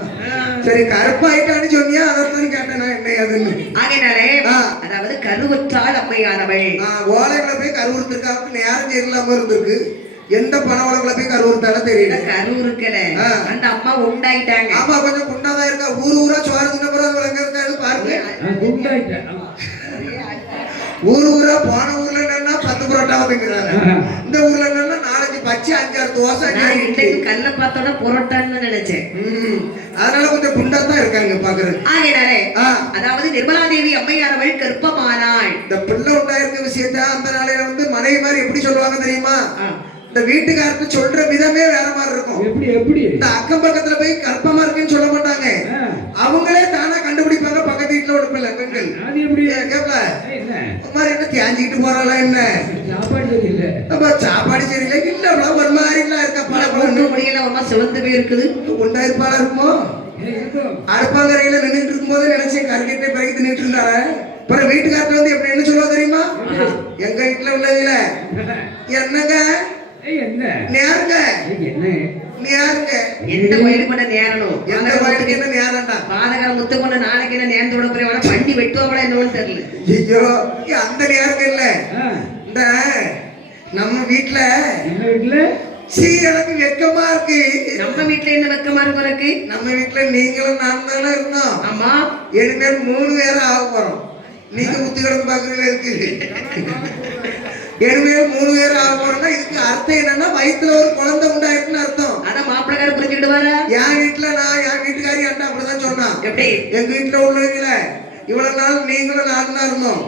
சரி, கருப்பாயிட்டான்னு சொன்னியா? அதான் கேட்டேன் நான், என்ன அதுன்னு. ஆகையினாலே அதாவது கருவுற்றாள் அம்மையானவள். ஓலைகளை போய் கருவுறுத்திருக்காங்க. நேரம் சரியில்லாம இருந்திருக்கு. எந்த பணவளங்களை போய் கருவுறுத்தால தெரியல. கருவுறுக்கல, அந்த அம்மா உண்டாயிட்டாங்க. ஆமா, கொஞ்சம் குண்டாதான் இருக்கா. ஊரா சோறு தின்னப்புறம் பாருங்க. ஊரா போன ஊர்ல என்னன்னா 10 புரோட்டாவை திங்கிறாங்க. இந்த ஊர்ல என்னன்னா 4-5 பச்சை 5-6 தோசை. கல்ல பார்த்தோன்னா புரோட்டான்னு நினைச்சேன். அதனால கொஞ்சம் குண்டா தான் இருக்காங்க பாக்குறது. ஆகையினாலே அதாவது நிர்மலாதேவி அம்மையானவள் கர்ப்பமானாள். இந்த பிள்ளை உண்டாயிருக்க விஷயத்த அந்த நாளையில வந்து மனைவி மாதிரி எப்படி சொல்லுவாங்க தெரியுமா? ஆ. இந்த வீட்டுக்காரத்து சொல்ற விதமே வேற மாதிரி இருக்கும். எப்படி இந்த அக்கம் பக்கத்துல போய் கற்பமா இருக்குன்னு சொல்ல மாட்டாங்க. அவங்களே தானா கண்டுபிடிப்பாங்க பக்கத்து வீட்டுல ஒரு பிள்ளை பெண்கள். அது எப்படி கேப்பல என்ன மாதிரி என்ன தேஞ்சிக்கிட்டு போறாளா என்ன? சாப்பாடு சரியில்லை. அப்ப சாப்பாடு சரியில்லை இல்ல ஒரு மாதிரி எல்லாம் இருக்கா பல ஒன்றும் முடியல அம்மா சிவந்து போய் இருக்குது. உண்டாயிருப்பாளா இருக்குமோ? அடுப்பாங்கரையில நின்றுட்டு இருக்கும்போது நினைச்சேன் கருகிட்டே பறக்கி தின்னுட்டு இருந்தாரு. அப்புறம் வீட்டுக்காரத்துல வந்து எப்படி என்ன சொல்லுவா தெரியுமா? எங்க வீட்டுல உள்ளவங்கள என்னங்க என்ன நேருங்க என்ன நேருங்க எந்த கோயிலுக்கு கொண்ட நேரணும்? எந்த கோயிலுக்கு என்ன நேரம்டா? பாதகர முத்து கொண்டு நாளைக்கு என்ன நேர்ந்து விட போறேன் பண்ணி வெட்டுவாங்களா என்னன்னு தெரியல. ஐயோ அந்த நேரம் இல்ல. இந்த நம்ம வீட்டுல சீ எனக்கு வெக்கமா இருக்கு. நம்ம வீட்டுல என்ன வெக்கமா இருக்கும் உனக்கு? நம்ம வீட்டுல நீங்களும் நான் தானே இருந்தோம். ஆமா இனிமேல் 3 பேரும் ஆக போறோம். நீங்க முத்து கிடக்கு பாக்குறீங்களா இருக்கு. இனிமேல் 3 பேரும் ஆக போறோம்னா இதுக்கு அர்த்தம் என்னன்னா வயித்துல ஒரு குழந்தை உண்டாயிருக்குன்னு அர்த்தம். ஆனா மாப்பிள்ளைக்கார புரிஞ்சுக்கிடுவாரா? என் வீட்டுல நான் என் வீட்டுக்காரி அண்ணா அப்படிதான் சொன்னான். எப்படி? எங்க வீட்டுல உள்ளவங்கள இவ்வளவு நாள் நீங்களும் நானும் தான் இருந்தோம்.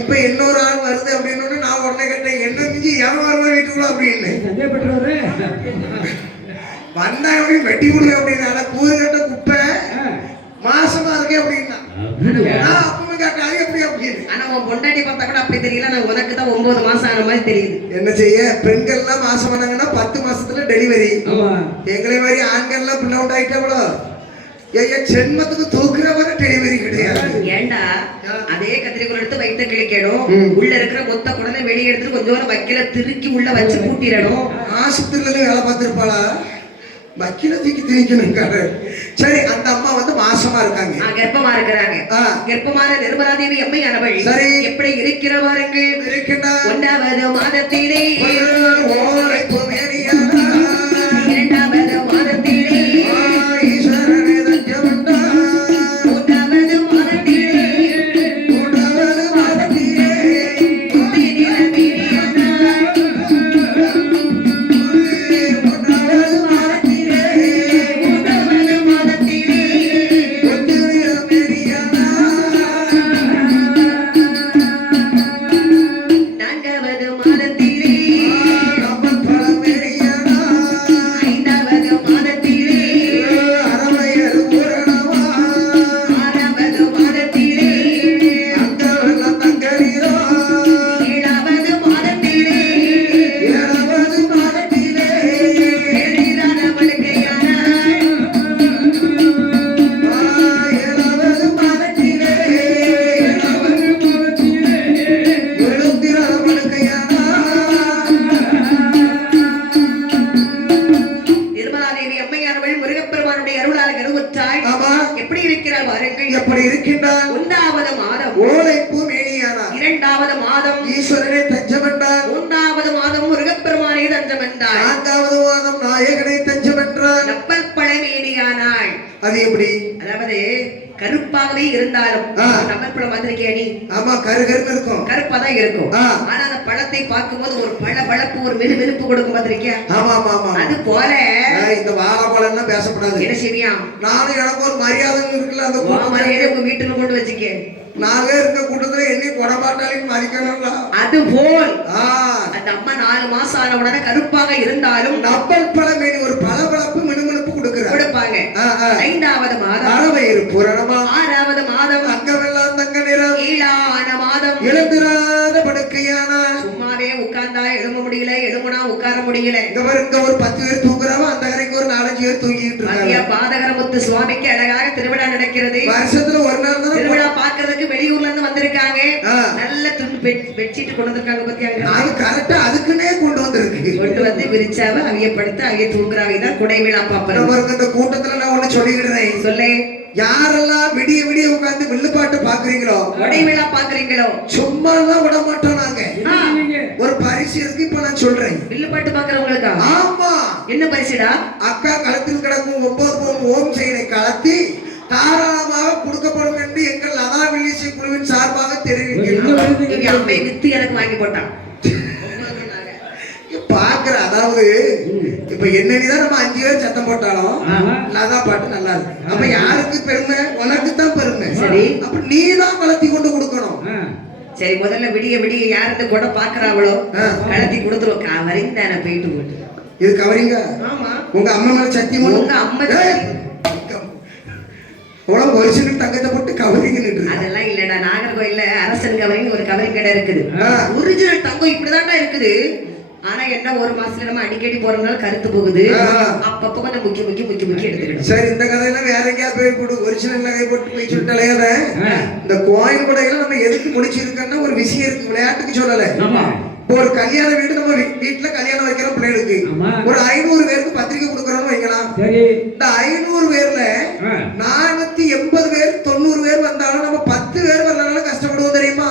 இப்ப இன்னொரு ஆள் வருது அப்படின்னு நான் உடனே கேட்டேன் என்ன மிஞ்சி எவன் வருவா வீட்டுக்குள்ள அப்படின்னு. வந்தா எப்படி வெட்டி விடுவேன் அப்படின்னா கூறு கட்ட குப்பை மாசமா இருக்கேன் அப்படின்னா நான் அப்பவே கேட்டேன் அது எப்படி அப்படின்னு. ஆனா உன் பொண்டாட்டி பார்த்தா கூட அப்படி தெரியல. நான் உனக்கு தான் 9 மாசம் ஆன மாதிரி தெரியுது. என்ன செய்ய பெண்கள் எல்லாம் மாசம் பண்ணாங்கன்னா 10 மாசத்துல டெலிவரி. எங்களை மாதிரி ஆண்கள் எல்லாம் பிள்ளை உண்டாயிட்டவளோ ஜென்மத்துக்கு தூக்குற வரை டெலிவரி கிடையாது. ஏண்டா அதே கத்திரிக்கோள் எடுத்து வயிற்ற கிழிக்கணும். உள்ள இருக்கிற மொத்த குடலை வெளியே எடுத்து கொஞ்சம் வக்கீல திருக்கி உள்ள வச்சு கூட்டிடணும். ஆஸ்பத்திரியில வேலை பார்த்திருப்பாளா? வக்கீல தூக்கி திணிக்கணும். சரி அந்த அம்மா வந்து மாசமா இருக்காங்க. கர்ப்பமா இருக்கிறாங்க. கர்ப்பமான நிர்மலா தேவி அம்மையானவள் சரி எப்படி இருக்கிறவாருங்கள்? இருக்கின்றா 1வது மாதத்திலே 2வது மாதத்திலே ஈஸ்வரனே தஞ்சமண்டா 3வது மாதத்திலே 3வது மாதத்திலே குட்டி நிலவியதா 3வது மாதத்திலே 3வது மாதத்திலே ஒன்றிய பெரியானா 4வது மாதத்திலே கப்பல் பழம் பெரியானா 5வது மாதத்திலே அரவையர் பூரணமா 6வது மாதத்திலே அங்கவெல்லாம் தங்கரீரோ 7வது மாதத்திலே 7வது மாதத்திலே எளிதான படுக்கையான 7வது மாதத்திலே எழுந்திராத படுக்கையானா நிர்மலாதேவி அம்மையானவள் முருகப்பெருமானுடைய அருளால் கருவுற்றாள். ஆமா எப்படி இருக்கிறாள் பாருங்கள். எப்படி இருக்கின்றான்? 1வது மாதம் ஓலைப்பூ மேனியானா 2வது மாதம் ஈஸ்வரனை தஞ்சமென்றான். 3வது மாதம் முருகப்பெருமானை தஞ்சம் என்றாள். 4வது மாதம் நாயகனை தஞ்சமென்றான். கப்பல் பழமேனியானாள். அது எப்படி? அதாவது கருப்பாகவே இருந்தாலும் கப்பல் பழம் வந்திருக்கியா நீ? ஆமா கருகருன்னு இருக்கும். கருப்பா தான் இருக்கும். ஆ. ஆனா அந்த பழத்தை பார்க்கும்போது ஒரு பளபளப்பு ஒரு மெழுமெழுப்பு கொடுக்கும் பார்த்திருக்கியா? ஆமா ஆமா ஆமா அது போல இந்த வாழைப்பழம்லாம் பேசப்படாது. என்ன செய்வியா? நானும் எனக்கு ஒரு மரியாதை இருக்குல்ல அந்த மரியாதை உங்க வீட்டுல கொண்டு வச்சுக்க. நாங்க இருக்க கூட்டத்துல என்னை கொடமாட்டாலையும் மதிக்கணும்ல. அது போல் ஆ அந்த அம்மா 4 மாசம் ஆன உடனே கருப்பாக இருந்தாலும் கப்பல் பழமேனி ஒரு பளபளப்பு மினுமினுப்பு கொடுக்குறாங்க. கொடுப்பாங்க. 5வது மாதம் அரவையர் பூரணமா 6வது மாதம் அங்கமெல்லாம் தங்க நிறம் 7ஆன மாதம் எழுந்திராத படுக்கையானால் சும்மாவே உட்கார்ந்தா எழும்ப முடியல, எழும்புனா உட்கார முடியல. இங்க ஒரு 10 பேர் தூங்குறாவ அந்த கரைக்கு ஒரு 4-5 பேர் தூங்கிட்டு மத்திய இருக்காங்க. பாதகரமுத்து சுவாமிக்கு அழகாக திருவிழா நடக்கிறது. வருஷத்துல ஒரு நாள் தான் திருவிழா பாக்குறதுக்கு வெளியூர்ல இருந்து வந்திருக்காங்க. நல்ல துண்டு பெட்ஷீட் கொண்டு வந்திருக்காங்க பத்தியாங்க. அது கரெக்டா அதுக்குன்னே கொண்டு வந்திருக்கு. கொண்டு வந்து விரிச்சாவ அவிய படுத்து அவிய தூங்குறாவை தான் குடை விழா பாப்பறோம். இந்த கூட்டத்துல நான் ஒண்ணு சொல்லிக்கிறேன். சொல்லே யாரெல்லாம் விடிய விடிய உட்கார்ந்து வில்லுப்பாட்டு பாக்குறீங்களோ குடை விழா பாக்குறீங்களோ சும்மா தான் விட மாட்டோம் நாங்க. ஒரு பரிசு இருக்கு இப்ப நான் சொல்றேன். வில்லு பாட்டு பாக்குறவங்களுக்கா? ஆமா. என்ன பரிசுடா? அக்கா களத்தில் கிடக்கும் 9 பவுன் ஓம் செயலை கலத்தி தாராளமாக கொடுக்கப்படும் என்று எங்கள் லதா வில்லிசை குழுவின் சார்பாக தெரிவிக்கிறோம். இங்க அம்மை வித்து எனக்கு வாங்கி போட்டான். பாக்குற அதாவது இப்ப என்னதான் நம்ம 5 பேர் சத்தம் போட்டாலும் லதா பாட்டு நல்லா இருக்கு. அப்ப யாருக்கு பெருமை? உனக்கு தான் பெருமை. சரி. அப்ப நீ தான் வளர்த்தி கொண்டு கொடுக்கணும். சரி முதல்ல விடிய விடிய யாருக்கு கூட பாக்குறாங்களோ கலத்தி கொடுத்துருவோம் கவரிங் தானே போயிட்டு போட்டு இது கவரிங்க ஆமா உங்க அம்மா மேல சத்தியம் உங்க அம்மா ஒரிஜினல் தங்கத்தை போட்டு கவரிங் அதெல்லாம் இல்லடா நாகர்கோயில்ல அரசன் கவரிங் ஒரு கவரிங் கடை இருக்குது ஒரிஜினல் தங்கம் இப்படிதான்டா இருக்குது ஆனா என்ன ஒரு மாசத்துல நம்ம அடிக்கடி போறதுனால கருத்து போகுது அப்பப்ப கொஞ்சம் முக்கி எடுத்துக்கிட்டோம் சரி இந்த கதையெல்லாம் வேற எங்கேயா போய் போடு ஒரிஜினல் நகை போட்டு போய் சொல்லிட்டலையாத இந்த கோயில் கொடையில நம்ம எதுக்கு முடிச்சிருக்கோம்னா ஒரு விஷயம் இருக்கு விளையாட்டுக்கு சொல்லல ஒரு கல்யாண வீடு நம்ம வீட்டுல கல்யாணம் வைக்கிற பிள்ளைகளுக்கு ஒரு 500 பேருக்கு பத்திரிக்கை கொடுக்கறோம்னு வைக்கலாம் இந்த 500 பேர்ல 480 பேர் 90 பேர் வந்தாலும் நம்ம 10 பேர் வரலனாலும் கஷ்டப்படுவோம் தெரியுமா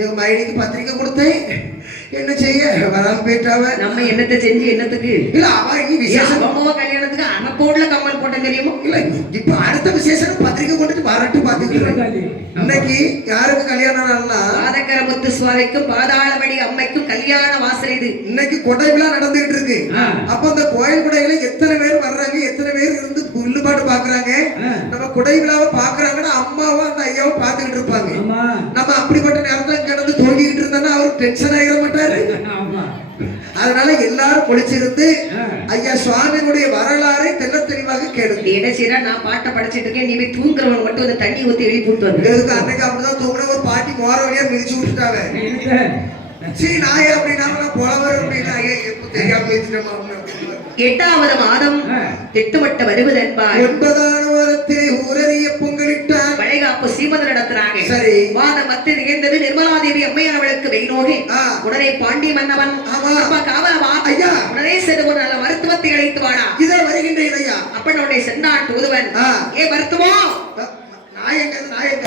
எங்க மைனிக்கு பத்திரிக்கை கொடுத்தேன் என்ன செய்ய வராம போயிட்டாவ நம்ம என்னத்தை செஞ்சு என்னத்துக்கு இல்ல அவ இனி விசேஷம் அம்மாவ கல்யாணத்துக்கு அனப்போட்ல கம்மல் போட்டேன் தெரியுமா இல்ல இப்ப அடுத்த விசேஷம் பத்திரிக்கை கொண்டுட்டு வரட்டு பாத்துக்கிறேன் இன்னைக்கு யாருக்கு கல்யாணம் நாள்னா பாதகர முத்து சுவாமிக்கும் பாதாளபடி அம்மைக்கும் கல்யாண வாசல் இது இன்னைக்கு கொடை விழா நடந்துகிட்டு இருக்கு அப்ப அந்த கோயில் கொடையில எத்தனை பேர் வர்றாங்க எத்தனை பேர் இருந்து புல்லுபாடு பாக்குறாங்க நம்ம கொடை விழாவை பாக்குறாங்கன்னா அம்மாவும் அந்த ஐயாவும் பாத்துக்கிட்டு இருப்பாங்க நம்ம அப்படிப்பட்ட நேரத்துல கிடந்து தோங்கிக்கிட்டு இருந்தா அவருக்கு டென்ஷன் ஆகிட மாட்டாரு அதனால எல்லாரும் பொழிச்சிருந்து ஐயா சுவாமியுடைய வரலாறை தெல்ல தெளிவாக கேளுங்க என்ன செய்யறா நான் பாட்டை படிச்சிட்டு இருக்கேன் நீ போய் தூங்குறவங்க மட்டும் அந்த தண்ணி ஊத்தி எழுதி போட்டு வந்து அன்னைக்கு அப்படிதான் தூங்குன ஒரு பாட்டி மோர வழியா மிதிச்சு விட்டுட்டாங்க சரி நாயே அப்படின்னா புலவர் அப்படின்னா தெரியாம மிதிச்சிட்டோம் 8வது மாதம் திட்டமிட்ட வருவது என்பார் 9வது மாதத்திலே ஊரறிய பொங்கலிட்டார் வளைகாப்பு சீமந்தம் நடத்துறாங்க சரி மாதம் மத்திய நிகழ்ந்தது நிர்மலாதேவி அம்மையார் அவளுக்கு வெயினோகி உடனே பாண்டி மன்னவன் காவலவா ஐயா உடனே சென்று ஒரு நல்ல மருத்துவத்தை அழைத்து வாடா இதோ வருகின்றேன் ஐயா அப்பன் உடனே சென்றான் தூதுவன் ஏ மருத்துவம்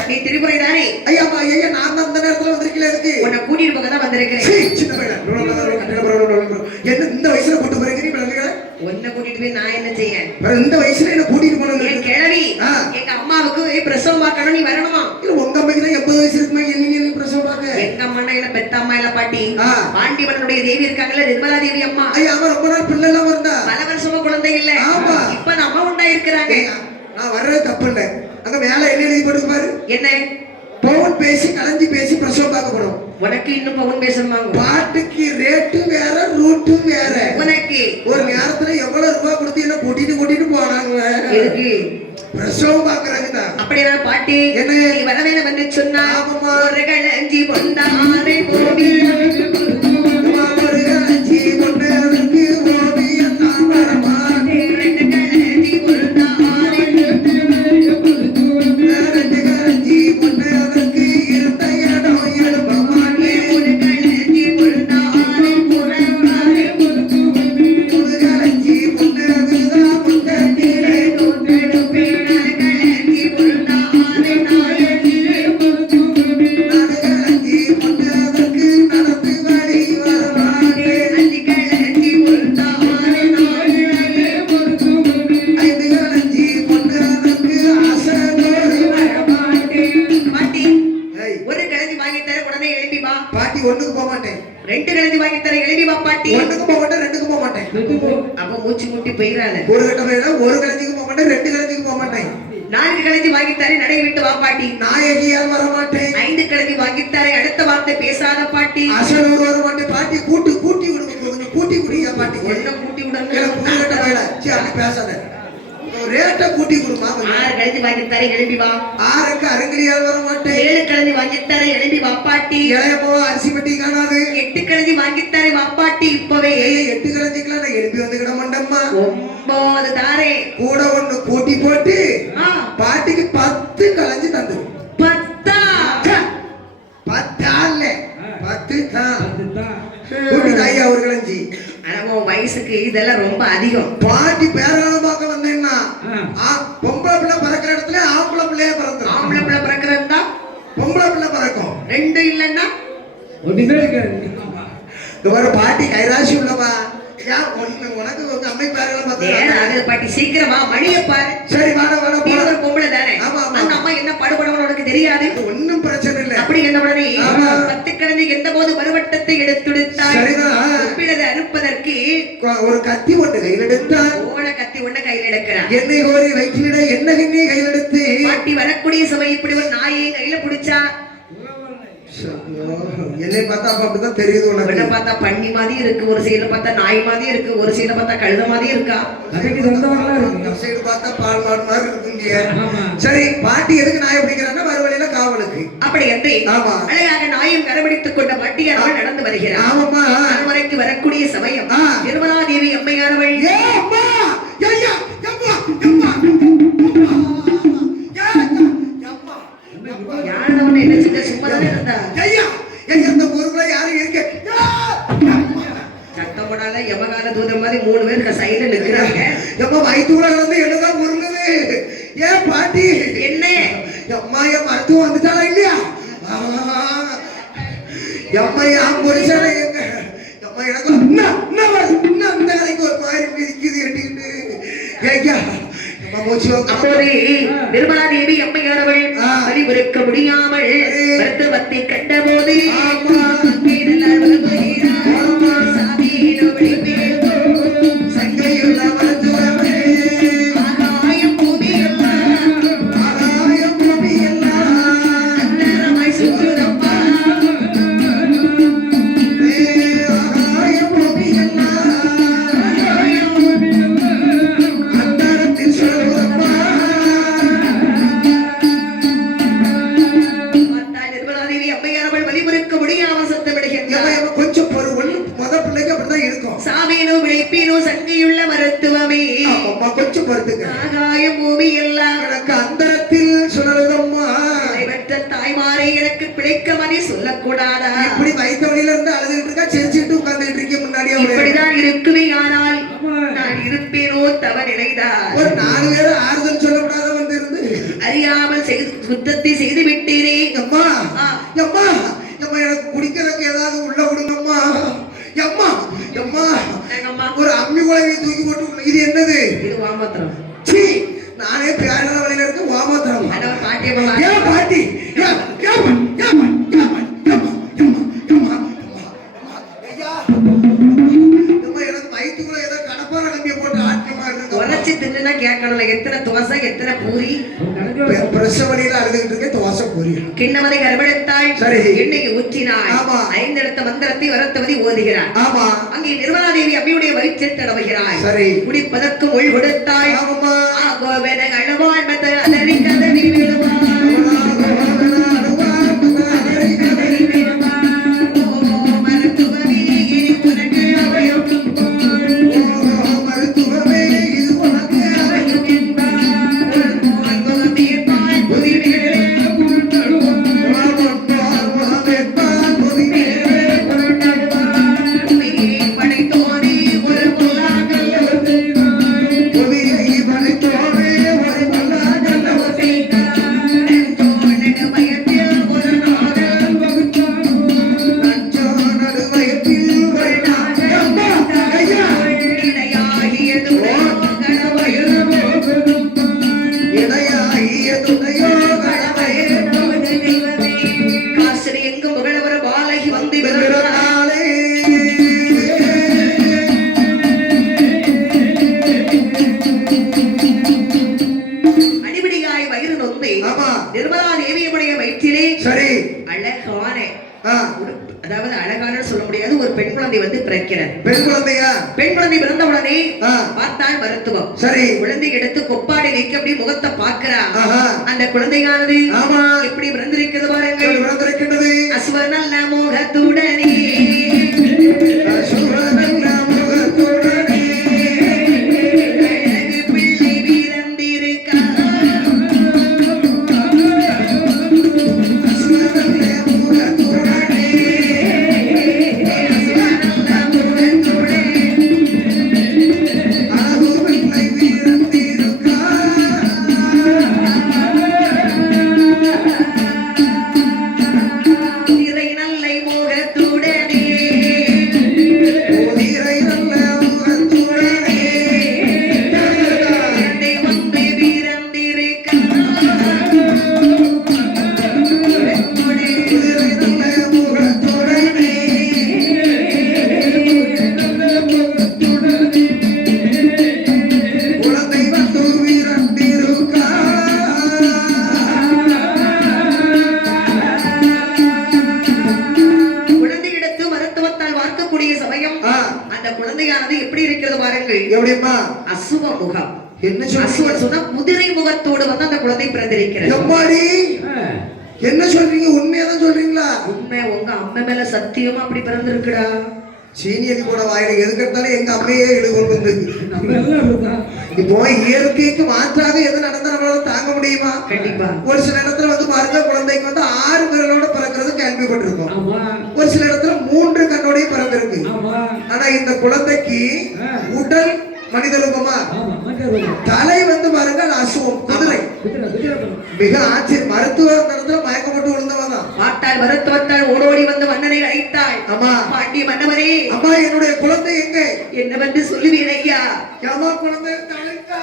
நீ திரிபுரை தானே ஐயா ஐயா நான் அந்த நேரத்துல வந்திருக்கல இருக்கு உன்னை கூட்டிட்டு போக தான் வந்திருக்கிறேன் சின்ன என்ன இந்த வயசுல கூட்டு போறீங்க நீ பிள்ளைங்கள உன்னை கூட்டிட்டு போய் நான் என்ன செய்ய இந்த வயசுல என்ன கூட்டிட்டு போனது என் கிழவி எங்க அம்மாவுக்கு பிரசவம் பார்க்கணும் நீ வரணுமா இல்ல உங்க அம்மைக்கு தான் 80 வயசு இருக்குமா என்ன பிரசவம் பார்க்க எங்க அம்மா என்ன பெத்த அம்மா இல்ல பாட்டி பாண்டிவனுடைய தேவி இருக்காங்கல்ல நிர்மலா தேவி அம்மா ஐயா அவ ரொம்ப நாள் பிள்ளை எல்லாம் இருந்தா பல வருஷமா குழந்தை இல்ல இப்ப அந்த அம்மா உண்டா இருக்கிறாங்க நான் வர்றது தப்பு இல்ல அங்க மேல என்ன எழுதி போட்டு பாரு என்ன பவுன் பேசி கலஞ்சி பேசி பிரசவம் பார்க்கப்படும் உனக்கு இன்னும் பவுன் பேசணுமாங்க பாட்டுக்கு ரேட்டு வேற ரூட்டும் வேற உனக்கு ஒரு நேரத்துல எவ்வளவு ரூபாய் கொடுத்து என்ன கூட்டிட்டு போனாங்க எதுக்கு பிரசவம் பாக்குறாங்க அப்படியே பாட்டி என்ன நீ வரவேல வந்து சொன்னா ஒரு கலஞ்சி பொண்டாரை போடி ஒரு கலஞ்சி பொண்டாருக்கு ஓவியம் தான் வரமாட்டே ரெண்டு கலஞ்சி பொண்டாரை ரெண்டு கலஞ்சி பொண்டாருக்கு இருந்த இடம் எழுப்ப மாட்டே ஒரு கலஞ்சி பொண்டாரை புறங்காரை ஒரு கலஞ்சி பொண்டாருக்கு தான் முத்தத்திலே பாட்டி ஒண்ணுக்கு போக மாட்டேன் 2 கலஞ்சி வாங்கி தர எழுதி வா பாட்டி ஒண்ணுக்கு போக மாட்டேன் 2க்கு போக மாட்டேன் அப்ப மூச்சு முட்டி போயிராத ஒரு கட்டமையில ஒரு கலஞ்சிக்கு போக மாட்டேன் 2 கலஞ்சிக்கு போக மாட்டேன் 4 கலஞ்சி வாங்கி தர நடை விட்டு வா பாட்டி நாயகியால் வர மாட்டேன் 5 கலஞ்சி வாங்கி தர அடுத்த வார்த்தை பேசாத பாட்டி அசலூர் வர மாட்டேன் பாட்டி கூட்டி விடுங்க கொஞ்சம் கூட்டி குடிங்க பாட்டி என்ன கூட்டி விடுங்க எனக்கு ஒரு கட்டமையில சரி அப்படி பேசாத ரேட்ட கூட்டி கொடுமா 6 கலஞ்சி வாங்கி தர எழுதி வா 6க்கு அரங்கலியால் வர மாட்டேன் 7 கலஞ்சி வாங்கி தர எழுதி வா பாட்டி இளைய போவ அரிசி பெட்டி காணாது 8 கலஞ்சி வாங்கி தர வா பாட்டி இப்பவே 8 கலஞ்சிக்கலாம் நான் எழுப்பி வந்துக்கிட மாட்டேம்மா 9 தாரே கூட ஒண்ணு கூட்டி போட்டு பாட்டிக்கு 10 கலஞ்சி தந்து 10 10 கூட்டி ஐயா ஒரு கலஞ்சி ஆனா வயசுக்கு இதெல்லாம் ரொம்ப அதிகம் பாட்டி பேரால பார்க்க வந்தேன்னா பொம்பளை பிள்ளை பறக்கிற இடத்துல ஆம்பளை பிள்ளையே பிறந்துடும் ஆம்பளை பிள்ளை பிறக்கிறதா பொம்பளை பிள்ளை பிறக்கும் 2 இல்லன்னா ஒண்ணுமே இருக்காது ஒரு பாட்டி கைராசி உள்ளவா உனக்கு உங்க அம்மை பேரெல்லாம் பாட்டி சீக்கிரமா மணிய பாரு சரி வாட ஒரு பொம்பளை தானே அந்த அம்மா என்ன படுபடவன் உனக்கு தெரியாது ஒன்னும் பிரச்சனை இல்லை அப்படி என்ன உடனே 10 கலஞ்சி எந்த போது மறுவட்டத்தை எடுத்துடுத்தாய் ஒப்பிடதை அறுப்பதற்கு ஒரு கத்தி ஒன்று கையில் எடுத்தார் ஓன கத்தி ஒண்ணு கையில் எடுக்கிறான் என்னை கோரி வயிற்றிலிட என்ன கையில் எடுத்து பாட்டி வரக்கூடிய சபை இப்படி ஒரு நாயை கையில பிடிச்சா என்னை பார்த்தா அப்ப அப்படிதான் தெரியுது உன்னை உனக்கு. பார்த்தா பன்னி மாதிரி இருக்கு, ஒரு சைடுல பார்த்தா நாய் மாதிரி இருக்கு, ஒரு சைடுல பார்த்தா கழுத மாதிரி இருக்கா. அதுக்கு சொந்தவங்களா இந்த இருக்கு. சைடு பார்த்தா பால் மாடு மாதிரி இருக்குங்க. ஆமா. சரி, பாட்டி எதுக்கு நாயை பிடிக்கிறான்னா மறுவழியில காவலுக்கு. அப்படி என்று ஆமா. அழகாக நாயும் கரபிடித்துக் கொண்ட பாட்டியானவள் நடந்து வருகிறார். ஆமாம்மா. அரண்மனைக்கு வரக்கூடிய சமயம் ஆ. நிர்மலா தேவி அம்மையானவள் ஏ அம்மா! ஐயா! அம்மா! அம்மா! யாரவன் என்ன செஞ்ச சும்மா தானே இருந்தா. ஐயா! ஐயா, இந்த ஊருக்குள்ள யாரும் இருக்க? சத்தம் போடாத யமகால தூதர் மாதிரி 3 பேர் சைடுல நிக்கிறாங்க. எம்மா வயிற்றுல கிடந்து என்னதான் உருளுது. ஏன் பாட்டி என்ன எம்மா என் மருத்துவம் வந்துட்டாளா இல்லையா? எம்மா என் புருஷனை எங்க எம்மா எனக்கு அந்த கதைக்கு ஒரு மாதிரி மிதிக்குது எட்டிக்கிட்டு. ஐயா எம்மா மூச்சு அப்போது நிர்மலா தேவி அம்மையானவள் வழிபுறுக்க முடியாமல் மருத்துவத்தை கண்டபோது சங்கையுள்ள மருத்துவமே ஆகாயம் பூமி ஆகாயம் பூமி எல்லாம் அந்தரமாய் சுற்றுதப்பா. ஆகாயம் பூமி எல்லாம் அந்தரத்தில் சொல்லுவப்பா. நிர்மலா தேவி அம்மையானவள் வழிபுறுக்க முடியாமல் சத்தமிடுகின்றார். கொஞ்சம் பொருள் முத பிள்ளைக்கு அப்படிதான் இருக்கும். சாமீனோ விளைப்பீனோ சங்கையுள்ள மருத்துவமே அம்மா கொஞ்சம் பொறுத்துக்க. ஆகாயம் பூமி எல்லாம் எனக்கு அந்தரத்தில் சுழலுதம்மா. பெற்ற தாய்மாரை எனக்கு பிழைக்கமனே சொல்லக்கூடாதா? இப்படி வயிற்று வழியில இருந்து அழுதுகிட்டு இருக்கா, சிரிச்சுட்டு உட்கார்ந்துட்டு இருக்க முன்னாடி இப்படிதான் இருக்குமே. ஆனால் நான் இருப்பேனோ தவ நிலைதான். ஒரு 4 பேர் ஆறுதல் சொல்லக்கூடாத வந்து இருந்து அறியாமல் செய்து குற்றத்தை செய்து விட்டேனே. அம்மா ஆ. அம்மா அம்மா எனக்கு குடிக்கிறதுக்கு ஏதாவது உள்ள விடுங்கம்மா. அம்மா அம்மா எங்கம்மா? ஒரு அம்மி குழவையை தூக்கி போட்டு இது என்னது? இது வாமத்திரம். சீ, நானே பேரான வழியில இருக்க வாமத்திரம். ஆண்டவர் பாட்டியம்மா ஏன் பாட்டி? ஏன் ஏன் ஏன் எனக்கு வயிற்றுக்குள்ள ஏதோ கடப்பார நம்பிய போட்டு ஆட்டின மாதிரி இருக்கு. உரைச்சி தின்னுனா கேட்கணும்ல. எத்தனை தோசை எத்தனை பூரி. பிரசவ வழியில அழுதுகிட்டு இருக்க தோசை பொரி. கிண்ணமதை கருவெடுத்தாள். சரி. எண்ணெயை ஊற்றினாள். ஆமா. 5 இடத்த மந்திரத்தை வரத்தவதி ஓதுகிறாள். ஆமா. அங்கே நிர்மலா தேவி அம்மியுடைய வயிற்றில் தடவுகிறாள். சரி. குடிப்பதற்கு மொழி கொடுத்தாள். ஆமாம்மா. ஆகோவென அழுவாள் மத அதறி கதறி விழுவாள். ஓ மருத்துவமே இனி உனக்கு அபயம் மருத்துவமே இது உனக்கு அபயம் என்பாள். முகம் தீர்ப்பாள் புதினே உமையை படைத்தோனே ஒரு பொல்லாங்கல் எங்கும் புகழவர் பாலகி வந்து அடிபடியாய் வயிறு நொந்து நிர்மலா தேவியுடைய வயிற்றிலே சரி அழகான அதாவது அழகான சொல்ல முடியாது ஒரு பெண் குழந்தை வந்து பிறக்கிறது. பெண் குழந்தையா? பெண் குழந்தை பிறந்த உடனே பார்த்தால் மருத்துவம். சரி. குழந்தை எடுத்து கொப்பாடி வைக்க அப்படி முகத்தை பார்க்கிறா. ஆஹா. அந்த குழந்தையானது ஆமா. எப்படி பிறந்திருக்கிறது பாருங்கள். பிறந்திருக்கிறது. அசுவர் நல்ல மோகத்துடனே அழகு பிள்ளை பிறந்திருக்கா. திரை நல்லை மோகத்துடனே சமயம் அந்த குழந்தையானது எப்படி இருக்கிறது பாருங்கள். எப்படிம்மா? அசுவ முகம். என்ன சொல்றீங்க? சொன்னா குதிரை முகத்தோடு வந்து அந்த குழந்தை பிறந்திருக்கிறது. எம்மாடி என்ன சொல்றீங்க? உண்மையாதான் சொல்றீங்களா? உண்மை. உங்க அம்மா மேல சத்தியமா அப்படி பிறந்திருக்குடா. சீனியரி கூட வாயில எதுக்கெடுத்தாலும் எங்க அம்மையே எழுகொண்டு வந்து நம்ம எல்லாம் அப்படிதான். இப்போ இயற்கைக்கு மாற்றாக எது நடந்தா நம்மளால தாங்க முடியுமா? கண்டிப்பா. ஒரு சில இடத்துல வந்து பாருங்க, குழந்தைக்கு வந்து 6 விரலோட பிறக்கிறது கேள்விப்பட்டிருக்கோம். ஆமா. ஒரு சில இடத்துல 3 கண்ணோடையும் பிறந்திருக்கு. ஆமா. ஆனா இந்த குழந்தைக்கு உடல் மனித ரூபமா, ஆமா, மனித ரூபம். தலை வந்து பாருங்க அசுவம், குதிரை. குதிரை. மிக ஆச்சரியம். மருத்துவ இடத்துல மயக்கப்பட்டு விழுந்தவன் தான். மாட்டாள் மருத்துவத்தாள் ஓடோடி வந்து மன்னனை அழைத்தாள். அம்மா, பாண்டிய மன்னவரே, அம்மா என்னுடைய குழந்தை எங்க? என்னவென்று சொல்லுவீர் ஐயா? ஏமா குழந்தை தலைக்கா?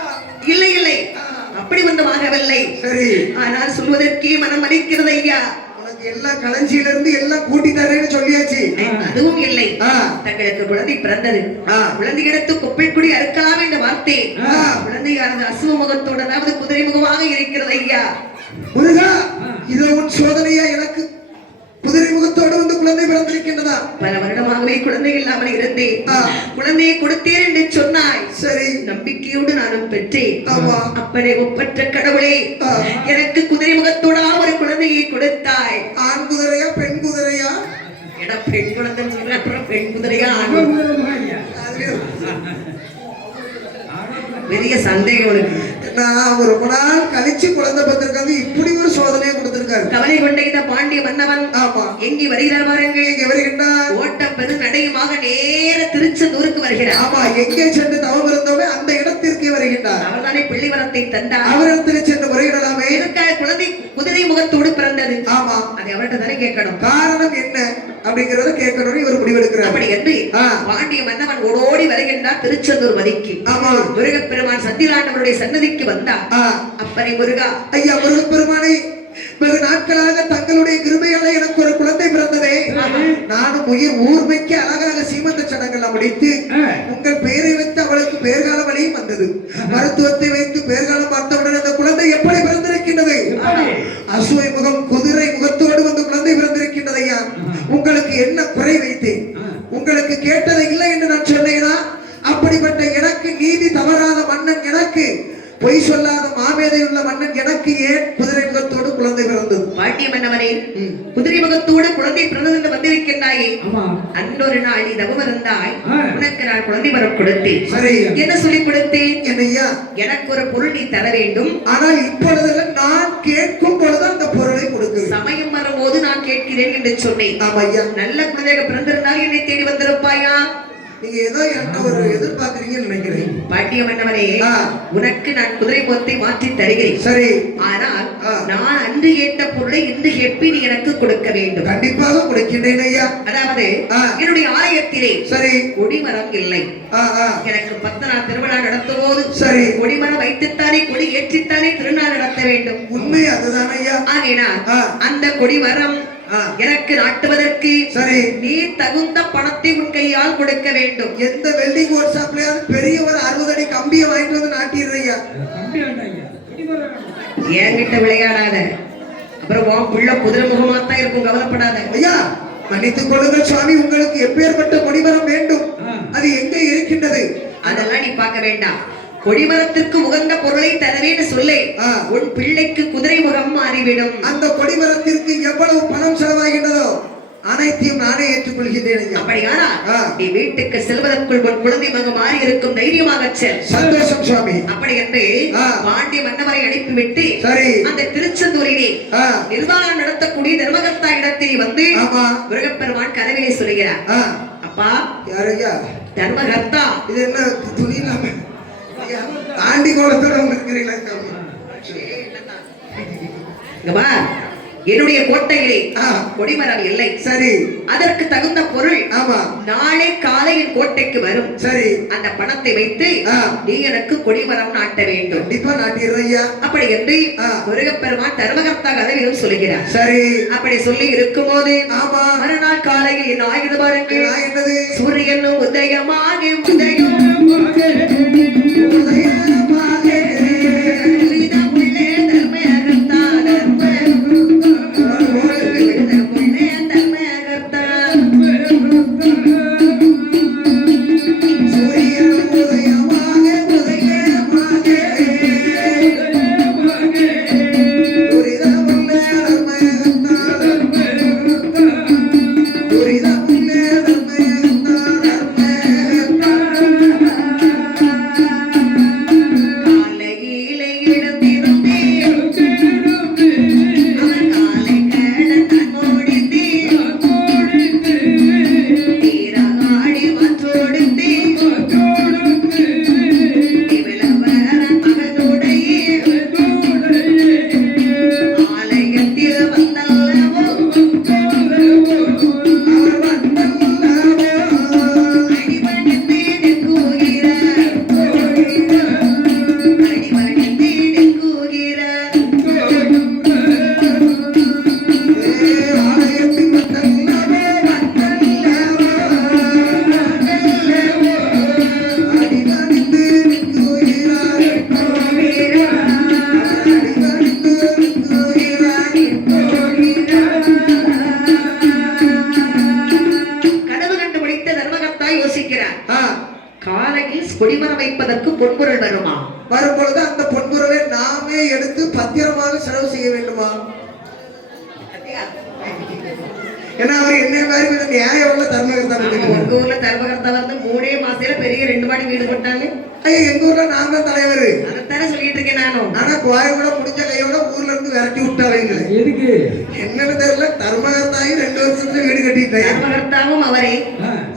இல்லை இல்லை, அப்படி வந்து வாங்கவில்லை. சரி. ஆனால் சொல்வதற்கே மனம் அளிக்கிறது ஐயா. உனக்கு எல்லாம் களஞ்சியில இருந்து எல்லாம் கூட்டி தரேன்னு சொல்லியாச்சு. அதுவும் இல்லை. தங்களுக்கு குழந்தை பிறந்தது. குழந்தை எடுத்து கொப்பில் அறுக்கலாம் என்ற வார்த்தை குழந்தையானது அசுவ முகத்தோடு, அதாவது குதிரை முகமாக இருக்கிறது ஐயா. முருகா, இது உன் சோதனையா? எனக்கு குதிரை முகத்தோடு வந்து குழந்தை பிறந்திருக்கின்றதா? பல வருடமாகவே குழந்தை இல்லாமல் இருந்தேன். குழந்தையை கொடுத்தேன் என்று சொன்னாய். சரி. நம்பிக்கையோடு நானும் பெற்றேன். ஆமா. அப்பனே ஒப்பற்ற கடவுளே, எனக்கு குதிரை முகத்தோட ஒரு குழந்தையை கொடுத்தாய். ஆண் குதிரையா பெண் குதிரையா? எடா, பெண் குழந்தை சொல்ற, அப்புறம் பெண் குதிரையா ஆண்? பெரிய சந்தேகம் உனக்கு. நான் ரொம்ப நாள் கழிச்சு குழந்தை பத்திருக்காங்க, இப்படி ஒரு சோதனையை கொடுத்திருக்காரு. கவலை கொண்ட இந்த பாண்டிய மன்னவன் எங்கே வருகிறார் பாருங்கள். எங்கே வருகின்றார்? ஓட்டம் பெரு நடையுமாக நேர திருச்செந்தூருக்கு வருகிறார். ஆமா, எங்கே சென்று தவம் இருந்தோமே அந்த இடத்திற்கு வருகின்றார். அவர்தானே பிள்ளைவரத்தை தந்தார். அவரிடத்தில் சென்று முறையிடலாமே. இதற்காக குழந்தை குதிரை முகத்தோடு பிறந்தது. ஆமா, அதை அவர்கிட்ட தானே கேட்கணும். காரணம் என்ன அப்படிங்கறத கேட்கணும். இவர் முடிவெடுக்கிறார். அப்படி என்று பாண்டிய மன்னவன் ஓடோடி வருகின்றார் திருச்செந்தூர் மதிக்கு. ஆமா. முருகப்பெருமான் சத்தியலாண்டவருடைய சன்னதிக்கு வந்தார். அப்பனை முருகா, ஐயா முருகப்பெருமானை, வெகு நாட்களாக தங்களுடைய கிருபையால எனக்கு ஒரு குழந்தை பிறந்ததே. நானும் உயிர் ஊர்மைக்கு அழகாக சீமந்த சடங்கெல்லாம் முடித்து உங்கள் பெயரை வைத்து அவளுக்கு பேர்கால வழியும் வந்தது. மருத்துவத்தை வைத்து பேர்காலம் பார்த்தவுடன் அந்த குழந்தை எப்படி பிறந்திருக்கின்றது? அசுவை முகம், குதிரை முகத்தோடு வந்து குழந்தை பிறந்திருக்கின்றது. ஐயா, உங்களுக்கு என்ன குறை வைத்தேன்? உங்களுக்கு கேட்டதை இல்லை என்று நான் சொன்னேனா? அப்படிப்பட்ட எனக்கு நீதி தவறாத மன்னன், எனக்கு பொய் சொல்லாத மாமேதை உள்ள மன்னன் எனக்கு ஏன் குதிரை முகத்தோடு குழந்தை பிறந்தது? பாண்டிய மன்னவனே, குதிரை முகத்தோடு குழந்தை பிறந்தது என்று வந்திருக்கின்றாயே. அன்றொரு நாள் நீ தவம் இருந்தாய். உனக்கு நான் குழந்தை வரம் கொடுத்தேன். சரி. என்ன சொல்லி கொடுத்தேன்? என்னையா? எனக்கு ஒரு பொருள் நீ தர வேண்டும். ஆனால் இப்பொழுது நான் கேட்கும் பொழுது அந்த பொருளை கொடுக்க சமயம் வரும்போது நான் கேட்கிறேன் என்று சொன்னேன். ஆமா ஐயா. நல்ல குழந்தையாக பிறந்திருந்தால் என்னை தேடி வந்திருப்பாயா? நீங்க ஏதோ என்ன ஒரு எதிர்பார்க்கறீங்கன்னு நினைக்கிறேன். பாண்டிய மன்னவனே, உனக்கு நான் குதிரை முகத்தை மாற்றி தருகிறேன். சரி. ஆனால் நான் அன்று கேட்ட பொருளை இன்று எப்பி நீ எனக்கு கொடுக்க வேண்டும். கண்டிப்பாக கொடுக்கின்றேன் ஐயா. அதாவது என்னுடைய ஆலயத்திலே சரி கொடிமரம் இல்லை. எனக்கு 10 நாள் திருவிழா நடத்தும் போது சரி கொடிமரம் வைத்துத்தானே, கொடி ஏற்றித்தானே திருநாள் நடத்த வேண்டும். உண்மை அதுதான் ஐயா. ஆகையினால் அந்த கொடிமரம் எனக்கு நாட்டுவதற்கு சரி நீ தகுந்த பணத்தை உன் கையால் கொடுக்க வேண்டும். எந்த வெல்டிங் ஒர்க் ஷாப்லயாவது பெரிய ஒரு 60 அடி கம்பியை வாங்கிட்டு வந்து நாட்டிடுறீங்க. என்கிட்ட விளையாடாத, அப்புறம் உன் பிள்ளை குதிரை முகமா தான் இருக்கும், கவலைப்படாத. ஐயா மன்னித்துக் கொள்ளுங்கள் சுவாமி, உங்களுக்கு எப்பேற்பட்ட கொடிமரம் வேண்டும்? அது எங்கே இருக்கின்றது? அதெல்லாம் நீ பார்க்க வேண்டாம். கொடிமரத்திற்கு உகந்த பொருளை தருவேன்னு சொல்லு. உன் பிள்ளைக்கு குதிரை முகம் மாறிவிடும். அந்த கொடிமரத்திற்கு எவ்வளவு பணம் செலவாகின்றதோ அனைத்தையும் நானே ஏற்றுக்கொள்கிறேன். அப்படியானா நீ வீட்டுக்கு செல்வதற்குள் உன் குழந்தை முகம் மாறி இருக்கும், தைரியமாக செல். சந்தோஷம் சுவாமி. அப்படி என்று பாண்டிய மன்னவரை அனுப்பிவிட்டு சரி அந்த திருச்செந்தூரிலே நிர்வாகம் நடத்தக்கூடிய தர்மகர்த்தா இடத்தில் வந்து முருகப்பெருமான் கதவிலே சொல்லுகிறார். அப்பா யாரையா? தர்மகர்த்தா. இது என்ன துணி இல்லாம தாண்டி கோலத்தோட இருக்கிறீங்களா? என்னுடைய கோட்டையிலே கொடிமரம் இல்லை. சரி. அதற்கு தகுந்த பொருள் நாளை காலை என் கோட்டைக்கு வரும். சரி. அந்த பணத்தை வைத்து நீ எனக்கு கொடிமரம் நாட்ட வேண்டும். கண்டிப்பா நாட்டிடுறையா. அப்படி என்று முருகப்பெருமான் தர்மகர்த்தா கதவிலும் சொல்லுகிறார். சரி. அப்படி சொல்லி இருக்கும் போது மறுநாள் காலையில் என் ஆயுத பாருங்கள். சூரியனும் உதயமாக உதயம் யோசிக்கிறார். ஆ, காலையில் கொடிமரம் வைப்பதற்கு பொன்பொருள் வருமா? வரும் பொழுது அந்த பொன்பொருளை நாமே எடுத்து பத்திரமாக செலவு செய்ய வேண்டுமா? ஏன்னா அவர் என்ன மாதிரி கொஞ்சம் நியாயம் உள்ள தர்மகர்த்தா. உங்க ஊர்ல தர்மகர்த்தா வந்து 3 மாசத்துல பெரிய 2 மாடி வீடு போட்டாங்க. ஐயா, எங்க ஊர்ல நான் தான் தலைவர். அதைத்தானே சொல்லிட்டு இருக்கேன் நானும். ஆனா கோயம்புட முடிஞ்ச கையோட ஊர்ல இருந்து விரட்டி விட்டாங்க. எதுக்கு? என்னன்னு தெரியல, தர்மகர்த்தாயும் 2 வருஷத்துல வீடு கட்டிட்டேன். தர்மகர்த்தாவும் அவரே,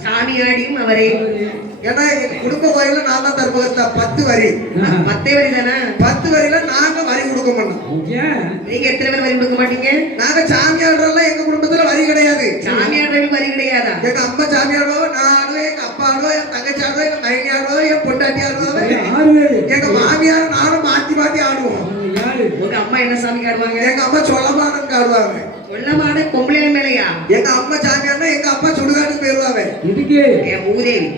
சாமியாடியும் அவரே. ஏன்னா எங்க குடும்ப கோயில நான் தான் தர்மகர்த்தா. 10 வரி. 10 வரி தானே? 10 வரியில நாங்க வரி கொடுக்க மாட்டோம். நீங்க எத்தனை பேர் வரி கொடுக்க மாட்டீங்க? நாங்க சாமியாடுறோம். எங்க குடும்பத்துல வரி கிடையாது. சாமியாடுறவங்க வரி கிடையாதா? எங்க அம்மா சாமியாடுவோ, நான் ஆடுவேன், எங்க அப்பா ஆடுவோம், என் தங்கச்சி ஆடுவோம், எங்க மைனி ஆடுவோம், என் பொண்டாட்டி ஆடுவோம், எங்க மாமியார் நானும் மாத்தி மாத்தி ஆடுவோம். உங்க அம்மா என்ன சாமிக்கு ஆடுவாங்க? எங்க அம்மா சொல்லமானங்க ஆடுவாங்க. கொல்லமாட பொம்பளை மேலையா? எங்க அம்மா சாமியார்னா எங்க அப்பா சுடுகாட்டுக்கு போயிருவாங்க. என் மூதேவி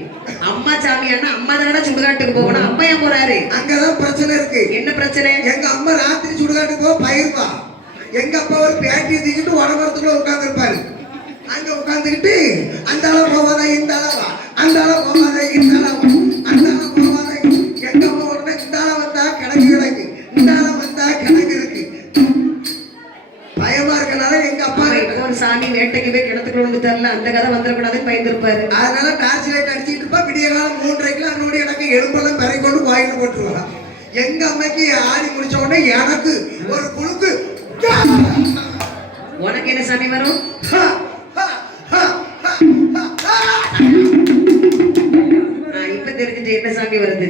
அம்மா சாமியார்னா அம்மா தானே சுடுகாட்டுக்கு போகணும். அப்பா ஏன் போறாரு? அங்கதான் பிரச்சனை இருக்கு. என்ன பிரச்சனை? எங்க அம்மா ராத்திரி சுடுகாட்டுக்கு போக பயிர்வா. எங்க அப்பா ஒரு பேட்டி தூக்கிட்டு வடமரத்துக்குள்ள உட்கார்ந்து இருப்பாரு. அங்க உட்கார்ந்துக்கிட்டு அந்த அளவு போவாத, இந்த அளவா, அந்த அளவு போவாத, இந்த அளவு, அந்த அளவு போவாத. எங்க அம்மா உடனே இந்த அளவு வந்தா கிடக்கு கிடக்கு, இந்த அளவு வந்தா கிடக்கு இருக்கு. பயமா இருக்கனால எங்க அப்பா ஒரு சாமி வேட்டைக்கு போய் கிணத்துக்குள்ள வந்து தரல, அந்த கதை வந்துடக்கூடாதுன்னு பயந்துருப்பாரு. அதனால டார்ச் லைட் அடிச்சுட்டு இருப்பா. விடிய காலம் 3:30 அன்னோட எனக்கு எலும்பெல்லாம் பெறை கொண்டு கோயில போட்டுருவா. எங்க அம்மைக்கு ஆடி முடிச்ச உடனே எனக்கு ஒரு குழுக்கு. உனக்கு என்ன சாமி வரும்? இப்ப தெரிஞ்சுட்டு என்ன சாமி வருது?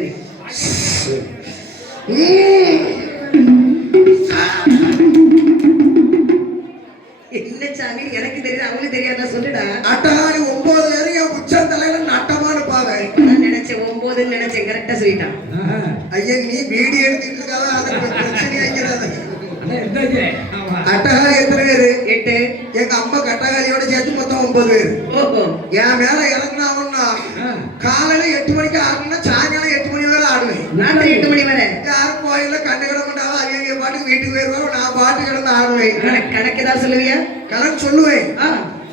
என்ன சாமி எனக்கு தெரியுது, அவங்களுக்கு தெரியாதா? சொல்லுடா. அட்டகாரி 9 வரையும் உச்சம் தலையில நட்டமான பாவை. நினைச்சேன் 9 நினைச்சேன், கரெக்டா சொல்லிட்டான். ஐயா, நீ வீடியோ எடுத்துட்டு இருக்காத, அதுக்கு பிரச்சனை ஆகிறது. அட்டகாரி எத்தனை பேரு? 8. எங்க அம்மா கட்டகாரியோட சேர்த்து மொத்தம் 9 பேரு. ஓஹோ. என் மேல இறக்குனா அவன்னா காலையில 8 மணிக்கு ஆடணும்னா சாயங்காலம் 8 மணி வரை ஆடுவேன். ராத்திரி 8 மணி வரை யாரும் கோயில கண்டு கிட மாட்டாவா? அவங்க பாட்டுக்கு வீட்டுக்கு போயிருவாங்க. நான் பாட்டு கிடந்து ஆடுவேன். கணக்கு ஏதாவது சொல்லுவியா? கணக்கு சொல்லுவேன்.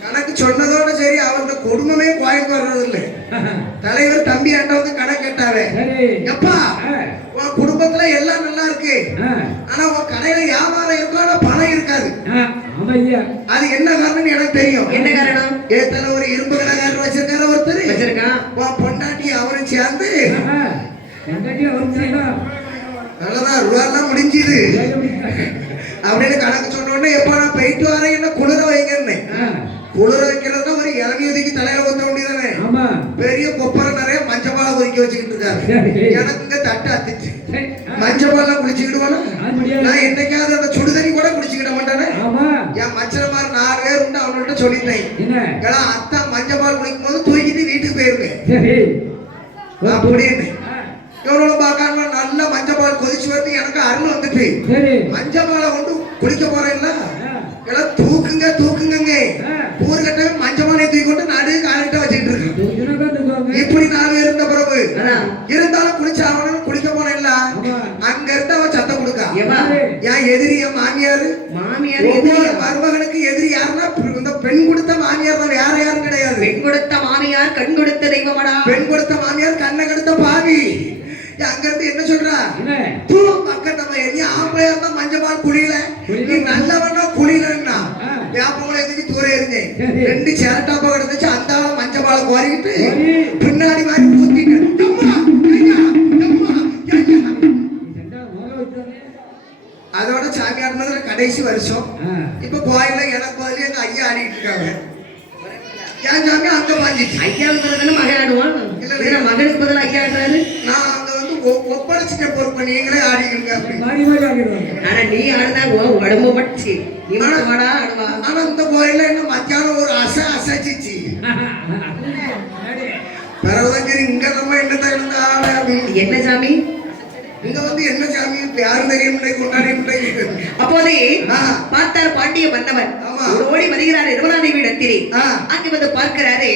கணக்கு சொன்னதோட சரி, அவரோட குடும்பமே கோயிலுக்கு வர்றது இல்லை. தலைவர் தம்பி ஆண்ட வந்து கணக்கு கேட்டாவே, எப்பா உன் குடும்பத்துல எல்லாம் நல்லா இருக்கு, ஆனா உன் கடையில வியாபாரம் இருக்கும், ஆனா பணம் இருக்காது. அது என்ன காரணம் எனக்கு தெரியும். என்ன காரணம்? ஏத்தல ஒரு இரும்பு கடைக்காரர் வச்சிருக்காரு ஒருத்தர் வச்சிருக்கான். உன் பொண்டாட்டி அவரும் சேர்ந்து நல்லதான் ரூபாலாம் முடிஞ்சுது அப்படின்னு கணக்கு சொன்ன உடனே, எப்ப நான் போயிட்டு வரேன், என்ன குளிர வைங்கன்னு. குளிர வைக்கிறதுனா ஒரு இளநீ ஒதுக்கி தலையில ஊத்த வேண்டியதானே. பெரிய கொப்பரை நிறைய மஞ்சள் பாலை ஒதுக்கி வச்சுக்கிட்டு இருக்காரு. எனக்கு இங்க தட்டு அத்திச்சு மஞ்சள் பாலை குடிச்சுக்கிடுவானா? நான் என்னைக்காவது அந்த சுடுதண்ணி கூட குடிச்சுக்கிட மாட்டானே. என் மச்சனமார் 4 பேர் உண்டு, அவன்கிட்ட சொல்லிட்டேன், ஏன்னா அத்தா மஞ்சள் பால் குடிக்கும் போது தூக்கிட்டு வீட்டுக்கு போயிருவேன் அப்படின்னு. எவ்வளவு பார்க்காம நல்ல மஞ்சள் பால் கொதிச்சு வந்து எனக்கு அருள் வந்துட்டு மஞ்சள் பாலை கொண்டு குளிக்க போறேன்ல, எல்லாம் தூக்குங்க தூக்குங்க. ஊர்கிட்ட மஞ்சள் பாலை தூக்கி கொண்டு நடு காலிட்ட வச்சுட்டு இருக்கு. இப்படி 4 பேர் இருந்த பிறகு இருந்தாலும் குளிச்சு அவனும் குளிக்க போனேன்ல, அங்க இருந்து அவன் சத்தம் கொடுக்கா. என் எதிரி என் மாமியாரு. மருமகனுக்கு எதிரி யாருன்னா இந்த பெண் கொடுத்த மாமியார் தான், வேற யாரும் கிடையாது. பெண் கொடுத்த மாமியார் கண் கொடுத்த தெய்வமடா. பெண் கொடுத்த மாமியார் கண்ணை கெடுத்த பாவி. அங்க இருந்து என்ன சொல்றா? மக்கள் நம்ம எங்க ஆம்பளையா இருந்தா மஞ்சள் பால் குளியல, நீ நல்லவனா குளியலன்னா வியாபாரம் எதுக்கு தூர இருந்தேன். 2 சேரட்டாப்பா கிடந்துச்சு, அந்த மஞ்சள் பாலை கோரிக்கிட்டு பின்னாடி மாதிரி ஊத்திட்டு அதோட சாமியாடுனதுல கடைசி வருஷம். இப்ப கோயில எனக்கு பதில் எங்க ஐயா ஆடிட்டு இருக்காங்க. என் சாமி அங்க பாஞ்சிச்சு. ஐயாவுக்கு மகன் ஆடுவான். இல்ல மகனுக்கு பதில் ஐயா ஆடுறாரு. நான் அங்க வந்து ஒப்படைச்சிட்ட பொறுப்பு, நீங்களே ஆடிக்கிறீங்க அப்படின்னு. ஆனா நீ ஆடுனா உடம்பு மட்சி, நீ ஆடுவா. ஆனா இந்த கோயில என்ன மத்தியானம் ஒரு அசைச்சிச்சு. பிறகுதான் சரி இங்க நம்ம என்னதான் இருந்தா ஆட அப்படின்னு. என்ன சாமி இங்க வந்து என்ன சாமி யாரும் தெரியும் கொண்டாடி. அப்போதே பார்த்தார் பாண்டிய மன்னவன் ஓடி வருகிறார் 20ஆம் தேவி இடத்திலே. அங்கே வந்து பார்க்கிறாரு,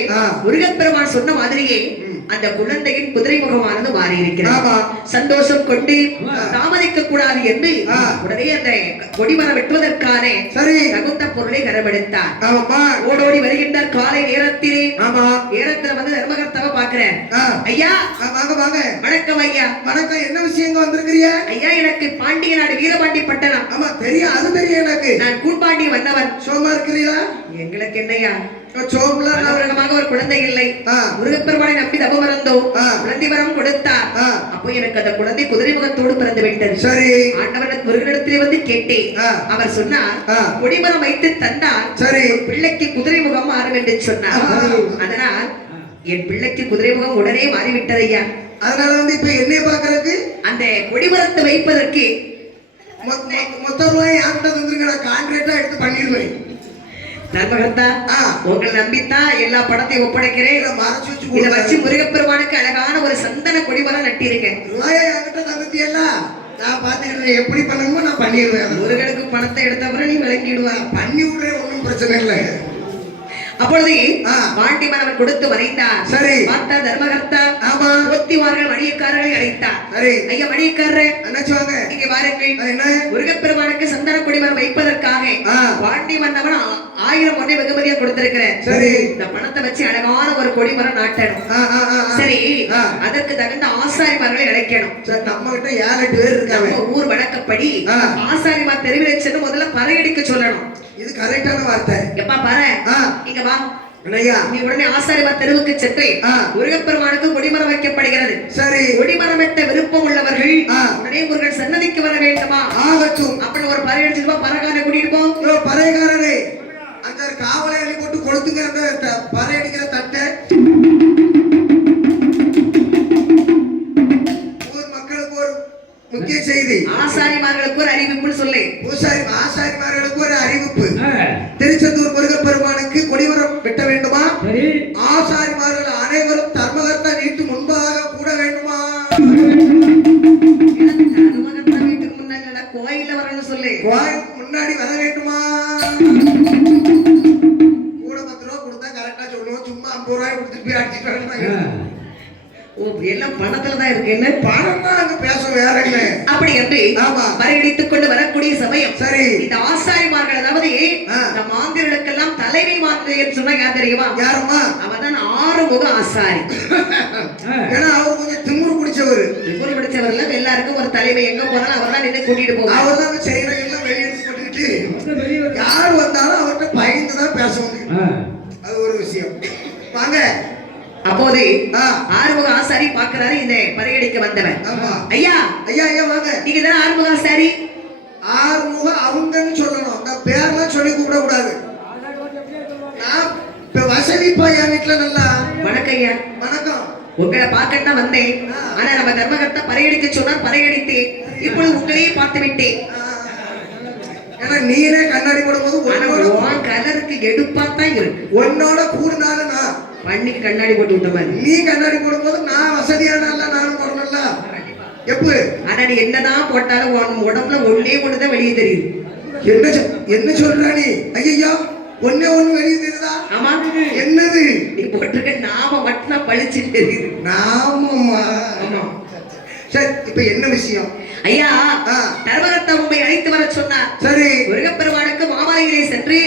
முருகப்பெருமான் சொன்ன மாதிரியே அந்த குழந்தையின் குதிரை முகமானது மாறி இருக்கிறது. ஆமா. சந்தோஷம் கொண்டு தாமதிக்க கூடாது என்று உடனே அந்த கொடிமரம் வெட்டுவதற்கான சரி தகுந்த பொருளை கரமெடுத்தார். ஆமாப்பா. ஓடோடி வருகின்றார் காலை நேரத்திலே. ஆமா. நேரத்துல வந்து தர்மகர்த்தாவை பாக்குறேன். ஐயா வாங்க வாங்க. வணக்கம் ஐயா. வணக்கம். என்ன விஷயங்க வந்திருக்கிறியா? ஐயா எனக்கு பாண்டிய நாடு வீரபாண்டி பட்டணம். ஆமா தெரியும், அது தெரியும் எனக்கு. நான் கூழ்பாண்டி வந்தவன். சோமா இருக்கிறீங்களா? எங்களுக்கு என்னையா சோமலமாக ஒரு குழந்தை இல்லை. முருகப்பெருமானை நம்பி தவம் இருந்தோம். குழந்தை வரம் கொடுத்தார். அப்போ எனக்கு அந்த குழந்தை குதிரை முகத்தோடு பிறந்து விட்டது. சரி. ஆண்டவன் முருகனிடத்திலே வந்து கேட்டேன். அவர் சொன்னார் கொடிமரம் வைத்து தந்தால் சரி பிள்ளைக்கு குதிரை முகம் மாறும் என்று சொன்னார். அதனால் என் பிள்ளைக்கு குதிரை முகம் உடனே மாறிவிட்டது ஐயா. அதனால வந்து இப்ப என்னைய பாக்குறதுக்கு அந்த கொடிமரத்தை வைப்பதற்கு மொத்த ரூபாய் யார்கிட்ட தந்துருங்க, கான்ட்ராக்டா எடுத்து பண்ணிடுவேன். தர்மகர்த்தா உங்களை நம்பித்தான் எல்லா படத்தையும் ஒப்படைக்கிறேன். இதை வச்சு முருகப்பெருமானுக்கு அழகான ஒரு சந்தன கொடிமரம் நட்டிருங்க. நான் பாத்துக்கிறேன், எப்படி பண்ணணுமோ நான் பண்ணிடுவேன். முருகனுக்கு பணத்தை எடுத்தவரை நீ விளங்கிடுவா. பண்ணி விடுறேன், ஒன்றும் பிரச்சனை இல்லை. அப்பொழுது பாண்டி மன்னன் கொடுத்து வரைந்தார். சரி. பார்த்தா தர்மகர்த்தா ஆமா ஒத்திவார்கள் மணியக்காரர்களை அழைத்தார். சரி ஐயா மணியக்காரர் என்ன சொல்லுவாங்க, இங்க வாருங்கள். என்ன முருகப்பெருமானுக்கு சந்தன கொடிமரம் வைப்பதற்காக பாண்டி மன்னவன் 1000 பொன்னை வெகுமதியா கொடுத்திருக்கிறேன். சரி இந்த பணத்தை வச்சு அழகான ஒரு கொடிமரம் நாட்டணும். சரி அதற்கு தகுந்த ஆசாரிமார்களை அழைக்கணும். நம்ம கிட்ட 7-8 பேர் இருக்காங்க. ஊர் வழக்கப்படி ஆசாரிமார் தெருவில் சென்று முதல்ல பறையடிக்க சொல்லணும். இது கரெக்டான வார்த்தை. எப்பா பாரு இங்க வா. நீ உடனே ஆசாரிமார் தெருவுக்கு சென்று முருகப்பெருமானுக்கு கொடிமரம் வைக்கப்படுகிறது. சரி கொடிமரம் வெட்ட விருப்பம் உள்ளவர்கள் உடனே முருகன் சன்னதிக்கு வர வேண்டுமா? ஆகட்டும். அப்படி ஒரு பறை அடிச்சுட்டு பறைக்காரனை கூட்டிட்டு போ. பறைக்காரரே அந்த காவலை அள்ளி போட்டு கொடுத்துங்க அந்த பறை அடிக்கிற தட்டை. ஊர் மக்களுக்கு ஒரு முக்கிய செய்தி. ஆசாரிமார்களுக்கு ஒரு அறிவிப்பு சொல்லு. ஆசாரிமார்களுக்கு ஒரு அறிவிப்பு. திருச்செந்தூர் முருகப்பெருமானுக்கு கொடிமரம் வெட்ட வேண்டுமா? ஆசாரிமார்கள் அனைவரும் தர்மகர்த்தா வீட்டு முன்பாக கூட வேண்டுமா? தர்மகர்த்தா வீட்டுக்கு முன்னாடி கோயில வரணும் சொல்லு. கோயிலுக்கு முன்னாடி வர வேண்டுமா? கூட 10 ரூபா கொடுத்தா கரெக்டா சொல்லுவோம். சும்மா 50 ரூபாய் கொடுத்துட்டு போய் அடிச்சுட்டு வரணும். எல்லாம் பணத்துலதான் இருக்கு. என்ன பணம் தான் அங்க பேசும், வேற என்ன அப்படி என்று பறையடித்துக் கொண்டு வரக்கூடிய சமயம் சரி இந்த ஆசாரிமார்கள், அதாவது இந்த மாந்திரர்களுக்கெல்லாம் தலைமை மாந்திரியர் சொன்னா யார் தெரியுமா? யாருமா? அவதான் ஆறுமுக ஆசாரி. ஏன்னா அவர் கொஞ்சம் திமுரு பிடிச்சவர். திமுரு பிடிச்சவர்ல எல்லாருக்கும் ஒரு தலைமை, எங்க போனாலும் அவர் தான் நின்று கூட்டிட்டு போவார். அவர் தான் செயலை எல்லாம் வெளியெடுத்து போட்டுக்கிட்டு யார் வந்தாலும் அவர்கிட்ட பயந்துதான் பேச முடியும். அது ஒரு விஷயம். வாங்க. அப்போது ஆறுமுக ஆசாரி பாக்குறாரு இந்த பறையடிக்க வந்தவன். ஐயா ஐயா ஐயா வாங்க. நீங்க தானே ஆறுமுக ஆசாரி? ஆறுமுக அவங்கன்னு சொல்லணும், அந்த பேர்லாம் சொல்லி கூப்பிட கூடாது. நான் இப்ப வசதி என் வீட்டுல நல்லா. வணக்கம் ஐயா. வணக்கம். உங்களை பார்க்க தான் வந்தேன். ஆனா நம்ம தர்மகர்த்தா பறையடிக்க சொன்னா பறையடித்து இப்பொழுது உங்களையே பார்த்து விட்டேன். ஏன்னா நீனே கண்ணாடி போடும்போது கலருக்கு எடுப்பா தான் இருக்கு. உன்னோட கூடுனாலும் நான் பண்ணிக்கு கண்ணாடி போட்டு விட்ட மாதிரி. நீ கண்ணாடி போடும்போது நான் வசதியான நானும் போடணும்ல. எப்ப ஆனா நீ என்னதான் போட்டாலும் உடம்புல ஒன்னே ஒண்ணுதான் வெளியே தெரியுது. என்ன சொல்ற நீ? ஐயா ஒன்னே ஒண்ணு வெளியே தெரியுதா? ஆமா. என்னது? நீ போட்டிருக்க நாம மட்டும் பழிச்சு தெரியுது. நாமமா? ஆமா. சரி இப்ப என்ன விஷயம்? ஐயா தர்மகர்த்தா உண்மை அழைத்து வர சொன்னார். சரி முருகப்பெருமானுக்கு மாமலையிலே சென்று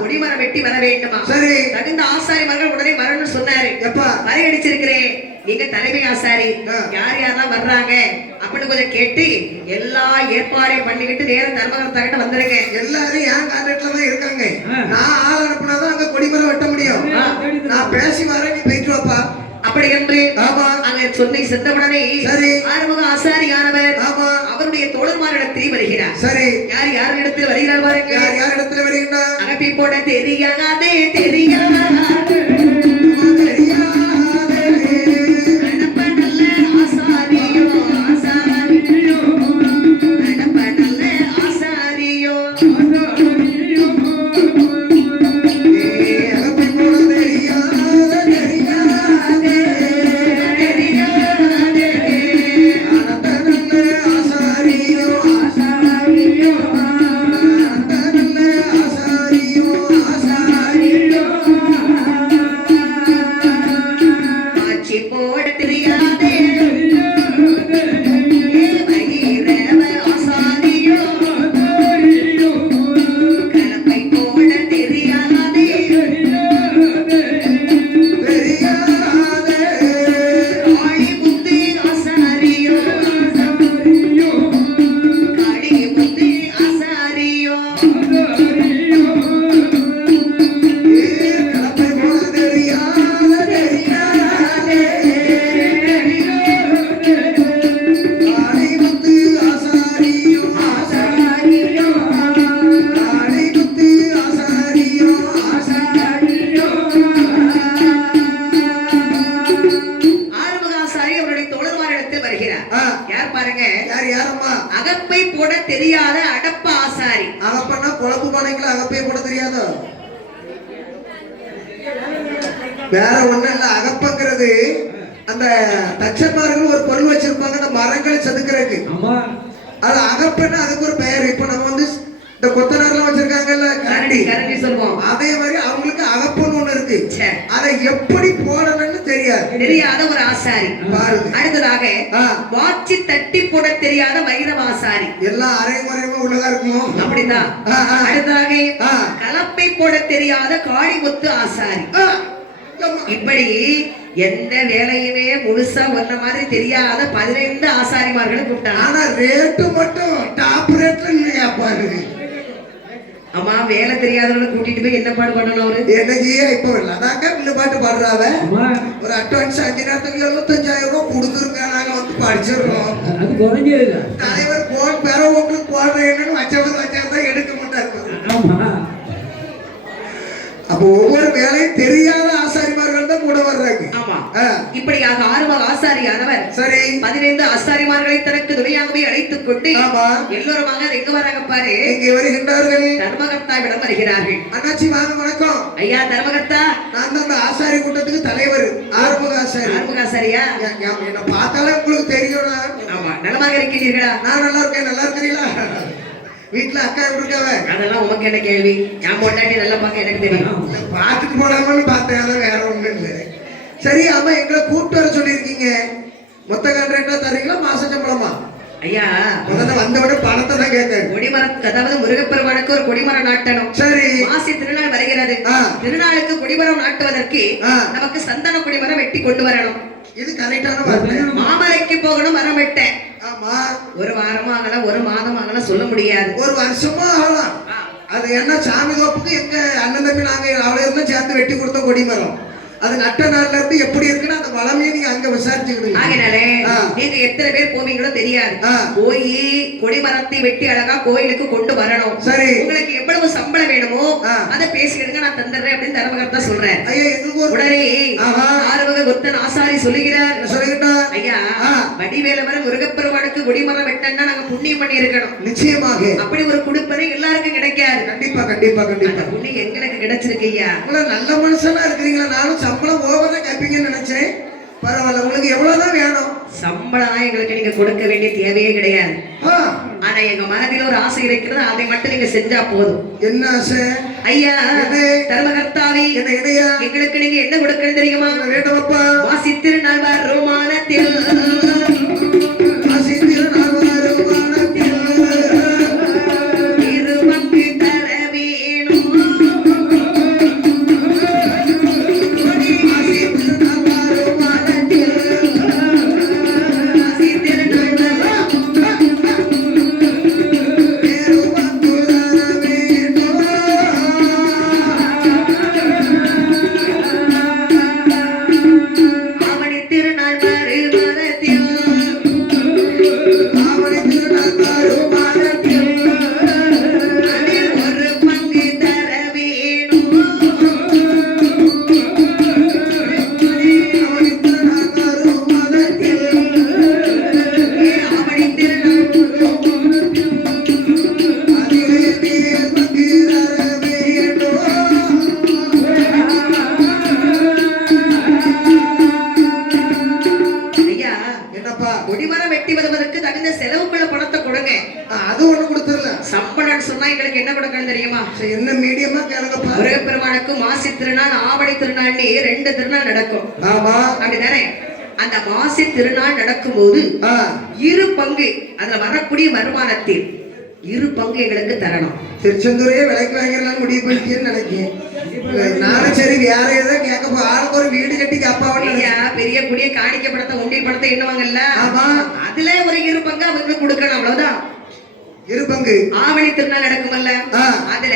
கொடிமரம் வெட்டி வர வேண்டுமா? சரி தகுந்த ஆசாரிமார்கள் உடனே வரணும்னு சொன்னாரு. எப்ப பறை அடிச்சிருக்கிறேன், நீங்க தலைமை ஆசாரி, யார் யாரெல்லாம் வர்றாங்க அப்படின்னு கொஞ்சம் கேட்டு எல்லா ஏற்பாடையும் பண்ணிக்கிட்டு நேரம் தர்மகர்த்தா கிட்ட வந்துருங்க. எல்லாரும் ஏன் கான்ட்ராக்ட்ல தான் இருக்காங்க. நான் ஆள் அனுப்புனாதான் அங்க கொடிமரம் வெட்ட முடியும். நான் பேசி வரேன், நீ போயிட்டு வாப்பா. அப்படி என்று அங்க சொன்னை சென்றவுடனே சரி ஆறுமுக ஆசாரியானவர் அவருடைய தோழர்மாரிடத்தில் வருகிறார். சரி யார் யார் இடத்தில் வருகிறார் பாருங்க. யார் யார் இடத்துல வருகிறார்? அகப்பி போட தெரியாதே தெரியாதே அகப்பை போட தெரியாத அடப்ப ஆசாரி. அகப்பன்னா குழம்பு பானைக்குள்ள அகப்பையை போட தெரியாதோ? வேற ஒண்ணும் இல்ல. அகப்பங்கிறது அந்த தச்சன்மார்கள் ஒரு பொருள் வச்சிருப்பாங்க அந்த மரங்களை செதுக்கிறதுக்கு. ஆமா. அது அகப்பன்னா அதுக்கு ஒரு பெயர். இப்ப நம்ம வந்து இந்த கொத்தனார்லாம் வச்சிருக்காங்கல்ல, கரண்டி கரண்டி சொல்லுவோம். அதே மாதிரி அவங்களுக்கு அகப்பன்னு ஒண்ணு இருக்கு. சரி. அதை எப்படி போடணும்னு தெரியாத ஒரு ஆசாரி. பாருங்க. அடுத்ததாக வாட்சி தட்டி போட தெரியாத வைரவ ஆசாரி. எல்லாம் அரைமுறையமா உள்ளதா இருக்குமோ? அப்படிதான். அடுத்ததாக கலப்பை போட தெரியாத காளிமுத்து ஆசாரி. இப்படி எந்த வேலையுமே முழுசா ஒன்ன மாதிரி தெரியாத 15 ஆசாரிமார்களை கூப்பிட்டாங்க. ஆனா ரேட்டு மட்டும் டாப் ரேட்ல கேட்பாரு. அம்மா வேலை தெரியாதவங்களை கூட்டிட்டு போய் என்ன பாடு பண்ணணும் அவரு? என்னஜி இப்போ அதாக்கா இந்த பாட்டு பாடுறாவ. ஒரு அட்வான்ஸ் 5 நேரத்துக்கு 75,000 ரூபாய் கொடுத்துருங்க, நாங்க வந்து படிச்சிடுறோம். அது குறைஞ்சது. தலைவர் போன் பெற உங்களுக்கு போடுறேன்னு வச்சதான் எடுக்க மாட்டாரு. அப்போ ஒவ்வொரு வேலையும் தெரியாத ஆசாரிமார்கள் தான் கூட வர்றாங்க. ஆமா. இப்படியாக ஆறுவக ஆசாரியானவர் சரி 15 ஆசாரிமார்களை தனக்கு துணையாகவே அழைத்துக் கொண்டு எல்லோருமாக எங்க வராங்க பாரு, இங்கே வருகின்றார்கள். தர்மகர்த்தாவிடம் வருகிறார்கள். அண்ணாச்சி வாங்க, வணக்கம். ஐயா தர்மகர்த்தா, நான் தான் அந்த ஆசாரி கூட்டத்துக்கு தலைவர். ஆறுமுக ஆசாரி. ஆறுமுக ஆசாரியா? என்ன பார்த்தாலே உங்களுக்கு தெரியும். ஆமா. நலமாக இருக்கிறீர்களா? நான் நல்லா இருக்கேன். நல்லா இருக்கிறீங்களா? வீட்டுல அக்கா எப்படி இருக்காவ? அதெல்லாம் உனக்கு என்ன கேள்வி? என் பொண்டாட்டி நல்லா பார்க்க எனக்கு தெரியும். பார்த்துட்டு போலாமன்னு பார்த்தேன். அதான் வேற ஒண்ணு இல்லை. சரி, ஆமா, எங்களை கூப்பிட்டு வர சொல்லியிருக்கீங்க. மொத்த கான்ட்ராக்டா தரீங்களா மாச சம்பளமா? ஐயா முதல்ல வந்தவுடனே பணத்தை தான் கேட்க. கொடிமரம், அதாவது முருகப்பெருமானுக்கு ஒரு கொடிமரம் நாட்டணும். சரி. மாசி திருநாள் வருகிறது. திருநாளுக்கு கொடிமரம் நாட்டுவதற்கு நமக்கு சந்தன கொடிமரம் வெட்டி கொண்டு வரணும். இது கரெக்டான வார்த்தை. மாமலைக்கு போகணும், மரம் வெட்ட. ஆமா. ஒரு வாரமா ஆகலாம், ஒரு மாதம் ஆகலாம், சொல்ல முடியாது. ஒரு வருஷமா ஆகலாம். அது என்ன சாமி தோப்புக்கு எங்க அண்ணன் தம்பி நாங்க அவ்வளவு இருந்தா சேர்த்து வெட்டி கொடுத்த கொடிமரம். அது நட்ட நாள்ல இருந்து எப்படி இருக்குன்னு அந்த வளமையை நீங்க அங்க விசாரிச்சுக்கிடுங்க. ஆகினாலே நீங்க எத்தனை பேர் போவீங்களோ தெரியாது. போய் கொடிமரத்தை வெட்டி அழகா கோயிலுக்கு கொண்டு வரணும். சரி. உங்களுக்கு எவ்வளவு சம்பளம் வேணுமோ அதை பேசிக்கிடுங்க, நான் தந்துடுறேன் அப்படின்னு தர்மகர்த்தா சொல்றேன். ஐயா உடனே ஆறுமுக குத்தன் ஆசாரி சொல்லுகிறார். சொல்லுகிட்டார், ஐயா வடிவேலவர முருகப்பெருமானுக்கு கொடிமரம் வெட்டன்னா நாங்க புண்ணியம் பண்ணி இருக்கணும். நிச்சயமாக. அப்படி ஒரு குடுப்பனை எல்லாருக்கும் கிடைக்காது. கண்டிப்பா கண்டிப்பா கண்டிப்பா. புண்ணியம் எங்களுக்கு கிடைச்சிருக்கு ஐயா. உங்களை நல்ல மனுஷனா இருக்கிறீங்களா? நானும் சம்பளம் ஓவரா கேட்பீங்கன்னு நினைச்சேன். பரவாயில்ல. உங்களுக்கு எவ்வளவுதான் வேணும்? சம்பளம் எங்களுக்கு நீங்க கொடுக்க வேண்டிய தேவையே கிடையாது. ஆனா எங்க மனதில் ஒரு ஆசை இருக்கிறது, அதை மட்டும் நீங்க செஞ்சா போதும். என்ன ஆசை? ஐயா தர்மகர்த்தாவே, எங்களுக்கு நீங்க என்ன கொடுக்கணும் தெரியுமா? வேண்டுமப்பா. மாசி திருநாள் வருமானத்தில் கொடிமரம் வெட்டி வருவதற்கு தகுந்த செலவுக்குள்ள பணத்தை கொடுங்க. அது ஒண்ணு கொடுத்துடலாம். சம்பளம் சொன்னா எங்களுக்கு என்ன கொடுக்கணும் தெரியுமா? என்ன மீடியமா கேளுங்கப்பா. முருகப்பெருமானுக்கு மாசி திருநாள், ஆவணி திருநாள் 2 திருநாள் நடக்கும். ஆமா. அப்படிதானே? அந்த மாசி திருநாள் நடக்கும் போது 2 பங்கு அதுல வரக்கூடிய வருமானத்தில் 2 பங்கு எங்களுக்கு தரணும். திருச்செந்தூரே விலைக்கு வாங்கிடலாம் முடிவு பண்ணிட்டேன்னு நினைக்கிறேன். நானும் சரி வேற ஏதோ கேட்க ஆளுக்கு ஒரு வீடு கட்டி கேப்பாவா? பெரிய குடிய காணிக்க படத்தை உண்டி படத்தை எண்ணுவாங்கல்ல, அதுல ஒரு 2 பங்கு அவங்களுக்கு கொடுக்கணும். அவ்வளவுதான். 2 பங்கு. ஆவணி திருநாள் நடக்குமல்ல, அதுல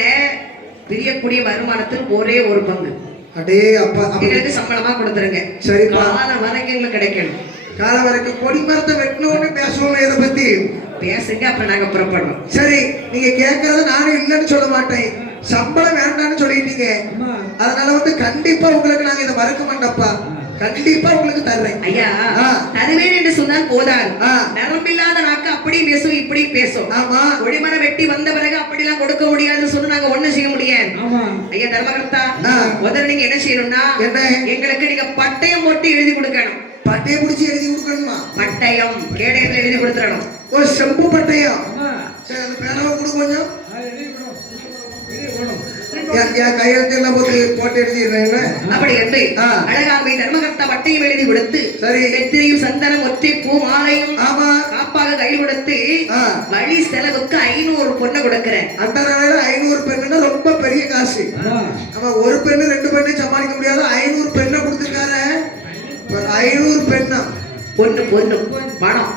பெரிய குடிய வருமானத்தில் ஒரே 1 பங்கு அடே அப்பா எங்களுக்கு சம்பளமா கொடுத்துருங்க. சரி. காலம் வரைக்கும் எங்களுக்கு கிடைக்கணும். காலம் வரைக்கும். கொடிமரத்தை வெட்டணும்னு பேசுவோம். இதை பத்தி பேசுங்க, அப்புறம் நாங்க புறப்படணும். சரி, நீங்க கேட்கறத நானும் இல்லைன்னு சொல்ல மாட்டேன். சம்பளம் வேண்டாம்னு சொல்லிட்டீங்க. அதனால வந்து கண்டிப்பா உங்களுக்கு நாங்க இதை மறுக்க மாட்டோம்ப்பா. கண்டிப்பா உங்களுக்கு தர்றேன். ஐயா ஆ. தருவேன் என்று சொன்னால் போதாது. ஆ. நரம்பில்லாத நாக்கு அப்படி பேசும் இப்படி பேசும். ஆமா. கொடிமரம் வெட்டி வந்த பிறகு அப்படி எல்லாம் கொடுக்க முடியாதுன்னு சொன்னா நாங்க ஒண்ணும் செய்ய முடியாது. ஆமா. ஐயா தர்மகர்த்தா, ஆ. முதல்ல நீங்க என்ன செய்யணும்னா என்ன? எங்களுக்கு நீங்க பட்டயம் போட்டு எழுதி கொடுக்கணும். பட்டையை பிடிச்சி எழுதி கொடுக்கணுமா? பட்டயம் கேடயத்துல எழுதி கொடுத்துடணும். ஒரு செம்பு பட்டயம். ஆமா. சரி, அந்த பேனாவை கொடு கொஞ்சம். அது எழுதி விடணும். எழுதி விடணும். என் கையெழுத்து எல்லாம் போட்டு எழுதிடுறேன். அப்படி என்று ஆ. அழகாவை தர்மகர்த்தா பட்டயம் எழுதி கொடுத்து சரி. வெற்றியும் சந்தனம் ஒற்றை பூ மாலையும் ஆமா. காப்பாக கையில் கொடுத்து ஆ. வழி செலவுக்கு 500 பொண்ணை கொடுக்கிறேன். அந்த நாளையில 500 பெண்ணுன்னா ரொம்ப பெரிய காசு. ஆமா. நம்ம ஒரு பெண்ணு 2 பெண்ணு சமாளிக்க முடியாது. 500 பெண்ணை கொடுத்துருக்காரு. 500 பெண்ணா? பொண்ணு பொண்ணு பணம்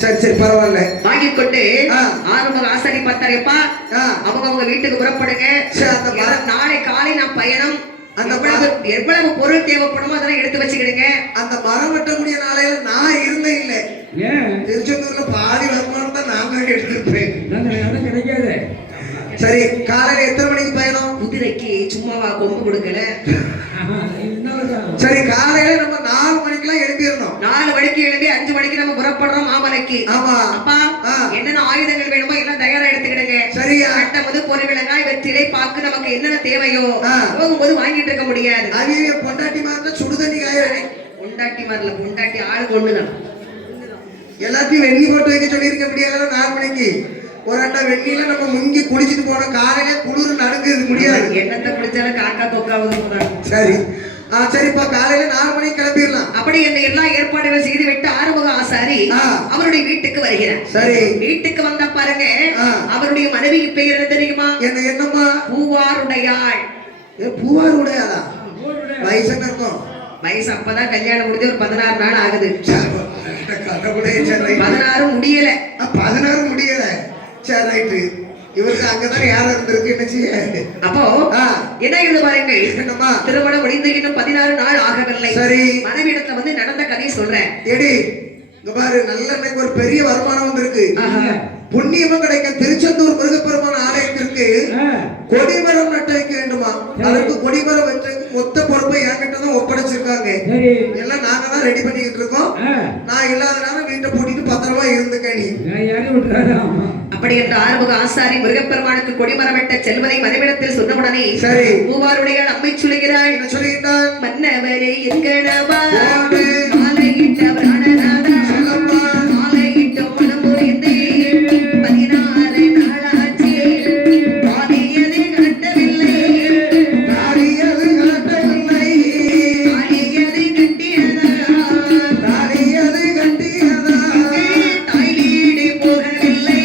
சரி சரி, பரவாயில்ல. வாங்கிக் கொண்டு ஆ. ஆறுமுக ஆசாரி பார்த்தாரேப்பா, ஆ. அவங்க வீட்டுக்கு புறப்படுங்க. சரி, அந்த மரம். நாளை காலை நான் பயணம். அந்த எவ்வளவு பொருள் தேவைப்படுமோ அதெல்லாம் எடுத்து வச்சுக்கிடுங்க. அந்த மரம் வெட்டக்கூடிய நாளையில நான் இருந்தே இல்லை. ஏன்? திருச்செந்தூர்ல பாதி வருமானம் தான் நான் தான் எடுத்துருப்பேன். அதான் கிடைக்காது. சரி, காலையில எத்தனை மணிக்கு பயணம்? குதிரைக்கு சும்மாவா கொம்பு கொடுக்கல. ஆஹா, இன்னொருதான். சரி, காலையில நம்ம 4 மணிக்கெல்லாம் எழுப்பிடணும். 4 மணிக்கு எழுப்பி 5 மணிக்கு நம்ம புறப்படுறோம் மாமலைக்கு. ஆமா. அப்பா, ஆ. என்னென்ன ஆயுதங்கள் வேணுமோ எல்லாம் தயாரா எடுத்துக்கிடுங்க. சரியா? கட்டமது பொறி விளங்காய் வெற்றிலை பாக்கு நமக்கு என்னென்ன தேவையோ ஆ. போகும்போது வாங்கிட்டு இருக்க முடியாது. அவிய பொண்டாட்டி மாதிரி சுடுதண்ணி காயறேன். பொண்டாட்டி வரல, பொண்டாட்டி ஆள் கொண்டுதான். எல்லாத்தையும் வெண்ணி போட்டு வைக்க சொல்லியிருக்க முடியாது. 4 மணிக்கு ஒரு அண்டா வெண்ணில நம்ம முங்கி குடிச்சிட்டு போனோம். காலையில குளிர் நடுங்குது முடியாது. என்னத்தை குடிச்சாலும் காக்கா தொக்காவது போறாங்க. சரி. சரிப்பா, காலையில 4 மணிக்கு கிளம்பிடலாம். அப்படி இந்த எல்லா ஏற்பாடுகள் செய்து விட்டு ஆறுமுக ஆசாரி ஆ. அவருடைய வீட்டுக்கு வருகிறார். சரி. வீட்டுக்கு வந்த பாருங்க, ஆ. அவருடைய மனைவிக்கு பெயர் என்ன தெரியுமா? என்னம்மா? பூவாருடையாள். பூவார் உடையாளா? வயசுன்னு இருக்கும். வயசு அப்பதான் கல்யாணம் முடிஞ்சு ஒரு 16 நாள் ஆகுது. கடவுளே, சரி. 16 முடியல. 16 முடியல. சரி, ரைட்டு. இவருக்கு அங்கதான் யாரும் இருந்திருக்கு. என்ன செய்ய? அப்போ ஆ. என்ன இது பாருங்க, என்னம்மா? திருமணம் முடிந்து இன்னும் 16 நாள் ஆகவில்லை. சரி. மனைவிடத்துல வந்து நடந்த கதையை சொல்றேன். எடி, இங்க பாரு, நல்ல ஒரு பெரிய வருமானம் வந்திருக்கு. ஆஹா. புண்ணியமும் கிடைக்கும். திருச்செந்தூர் முருகப்பெருமான் ஆலயத்திற்கு கொடிமரம் நட்டு வைக்க வேண்டுமா? அதற்கு கொடிமரம் வச்சு மொத்த பொறுப்பை என்கிட்ட தான் ஒப்படைச்சிருக்காங்க. சரி. எல்லாம் நாங்க தான் ரெடி பண்ணிக்கிட்டு இருக்கோம். நான் இல்லாதனால வீட்டை பூட்டிட்டு பத்திரமா இருந்துக்க நீ. நான் யாரையும் விட்டுறாரு. ஆமா. அப்படி என்று ஆறுமுக ஆசாரி முருகப்பெருமானுக்கு கொடிமரம் வெட்ட செல்வதை மனைவிடத்தில் சொன்னவுடனே சரி. பூவாருடையாள் அம்மை சொல்லுகிறாள், என்ன சொல்லிட்டான்? மன்னவரே எங்கனவா போடு. மாலையிட்ட பிராணநாதா சொல்லம்மா. மாலையிட்ட மனம் புரிந்தே 16 நாளாச்சு பாதியது கட்டவில்லை தாடியது காட்டவில்லை. பாதியது கட்டியதா தாடியது கட்டியதா? தாய் வீடு போகவில்லை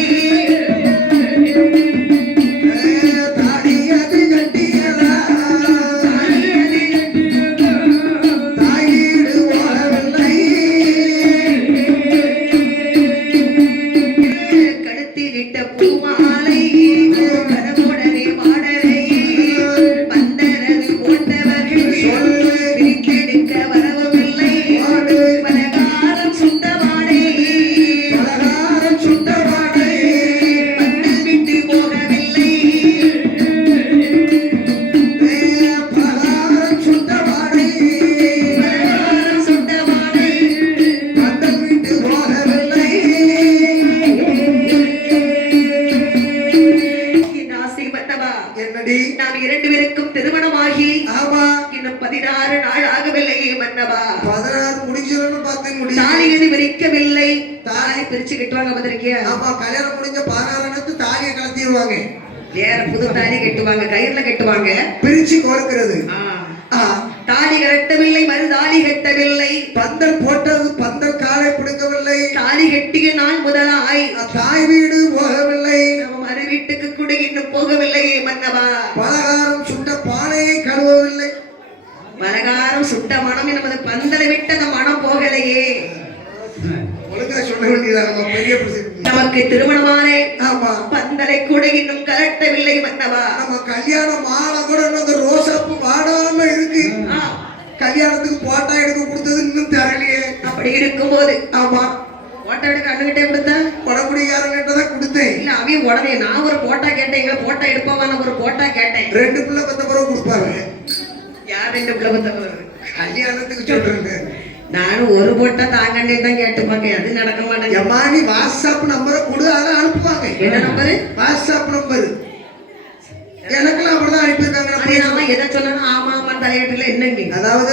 தாடியது கட்டியதா? தாய் வீடு போகவில்லை. கழுத்தில் இட்ட பூமாலை கரமுடனே மாடலை பந்தரது போட்டவர்கள் சொல்லு. பிரித்தெடுக்க வரவுமில்லை பாடு. பலகாலம் சுத்தமானே பலகாரம் சுட்டவாடை. பந்தல் விட்டு போகவில்லை பலகாரம் சுட்டவாடை. பலகாலம் சுத்தமானே பந்தல் விட்டு போகவில்லை. என் ஆசை மன்னவா, என்னடி? நாம் 2 பேருக்கும் திருமணமாகி ஆமா. இன்னும் 16 நாள் ஆகவில்லையே மன்னவா. 16 முடிஞ்சிடணும் பார்த்தேன். முடியும். தாலி எது விரிக்கவில்லை. தாலி பிரிச்சு கட்டுவாங்க பார்த்திருக்கியா? ஆமா, கல்யாணம் முடிஞ்ச 16 தாலியை கலத்திடுவாங்க. வேற புது தாலி கட்டுவாங்க, கயிறுல கட்டுவாங்க. பிரிச்சு கோர்க்கிறது. ஆ. தாலி கட்டவில்லை, மறு தாலி கட்டவில்லை. பந்தல் போட்டது பந்தல் காலை பிடிக்கவில்லை. தாலி கட்டிய நாள் முதலாய் தாய் வீடு போகவில்லை. நம்ம மறு வீட்டுக்கு கூட இன்னும் போகவில்லையே மன்னவா. பலகாரம் சுட்ட பானையை கழுவவில்லை. பலகாரம் சுட்ட மனம் நமது பந்தலை விட்டு அந்த மனம் போகலையே. ஒழுங்கா சொல்ல வேண்டியதான். நம்ம பெரிய பிரச்சனை. நமக்கு திருமணமானே ஆமா. பந்தலை கூட இன்னும் கலட்டவில்லை மன்னவா. நம்ம கல்யாண மாலை கூட இன்னும் அந்த ரோசாப்பு வாடாம இருக்கு. ஆ. கல்யாணத்துக்கு போட்டா எடுக்க கொடுத்தது இன்னும் தரலையே. அப்படி இருக்கும்போது ஆமா, போட்டோ எடுக்க அண்ணுகிட்டே கொடுத்தா படமுடிக்காரங்கிட்ட தான் கொடுத்தேன். இல்ல அவையும் உடனே நான் ஒரு போட்டோ கேட்டேன், எங்களை போட்டோ எடுப்பாங்க. நான் ஒரு போட்டோ கேட்டேன். 2 பிள்ளை பத்த பிறகு கொடுப்பாங்க. யார் 2 பிள்ளை பத்தவங்க? கல்யாணத்துக்கு சொல்றேங்க. நானும் ஒரு போட்டா தாங்கண்டே தான் கேட்டு பார்க்க அது நடக்க மாட்டேங்குது. எம்மா நீ வாட்ஸ்அப் நம்பரை கொடு, அதை அனுப்புவாங்க. என்ன நம்பரு? வாட்ஸ்அப் நம்பர் எனக்கெல்லாம் அப்படிதான் அனுப்பியிருக்காங்க. அதே நாம எதை சொன்னாலும் ஆமா ஆமா தலையாட்டுல என்னங்க, அதாவது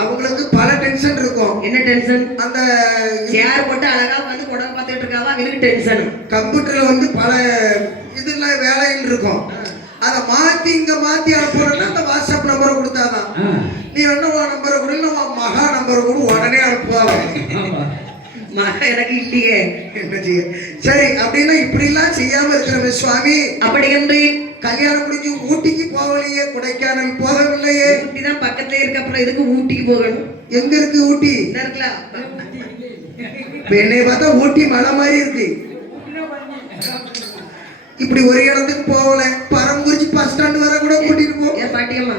அவங்களுக்கு பல டென்ஷன் இருக்கும். என்ன டென்ஷன்? அந்த சேர் போட்டு அழகா வந்து உடம்பு பார்த்துட்டு இருக்காவா, அவங்களுக்கு டென்ஷன். கம்ப்யூட்டர்ல வந்து பல இதுல வேலைகள் இருக்கும். அதை மாத்தி இங்க மாத்தி அனுப்புறோம்னா அந்த வாட்ஸ்அப் நம்பரை கொடுத்தாதான். நீ என்ன நம்பரை கொடு, நம்ம மகா நம்பரை கொடு, உடனே அனுப்புவாங்க. எனக்கு இல்லையே, என்ன செய்ய? சரி, அப்படின்னா இப்படி எல்லாம் செய்யாம இருக்கிற சுவாமி. அப்படி என்று கல்யாணம் முடிஞ்சு ஊட்டிக்கு போகலையே, கொடைக்கானல் போகவில்லையே. ஊட்டி தான் பக்கத்துல இருக்க, அப்புறம் எதுக்கு ஊட்டிக்கு போகணும்? எங்க இருக்கு ஊட்டி? இருக்கலாம். என்னை பார்த்தா ஊட்டி மலை மாதிரி இருக்கு. இப்படி ஒரு இடத்துக்கு போகல, பரம்புரிச்சு பஸ் ஸ்டாண்ட் வர கூட கூட்டிட்டு போ. ஏன் பாட்டியம்மா,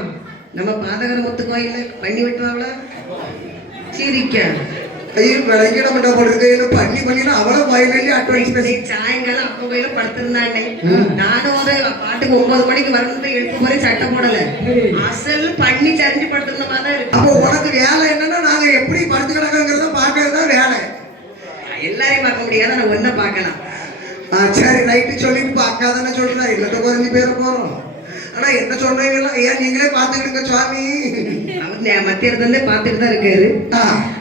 நம்ம பாதகர முத்து கோயில பண்ணி விட்டுவாங்களா? சிரிக்க ஐயோ, விளக்கிட மாட்டா போல இருக்கு. பண்ணி பண்ணினா அவ்வளவு வயலி அட்வான்ஸ். சாயங்காலம் அப்ப கோயில படுத்திருந்தாண்டே, நானும் ஒரு பாட்டுக்கு 9 மணிக்கு வரணும் எழுப்பு போய் சட்டை போடல, அசல் பண்ணி சரிஞ்சு படுத்திருந்த மாதிரி தான் இருக்கு. அப்போ உனக்கு வேலை என்னன்னா, நாங்க எப்படி படுத்து கிடக்குங்கிறத பாக்குறதுதான் வேலை. எல்லாரையும் பார்க்க முடியாத, நான் ஒன்ன பார்க்கலாம். சரி, ரைட்டு சொல்லிட்டு பார்க்காதானே சொல்றேன். இல்லத்த குறைஞ்சி பேர போறோம். ஆனா என்ன சொல்றீங்களா? ஏன் நீங்களே பாத்துக்கிடுங்க சுவாமி. அவர் மத்தியில இருந்தே பார்த்துட்டு தான் இருக்காரு.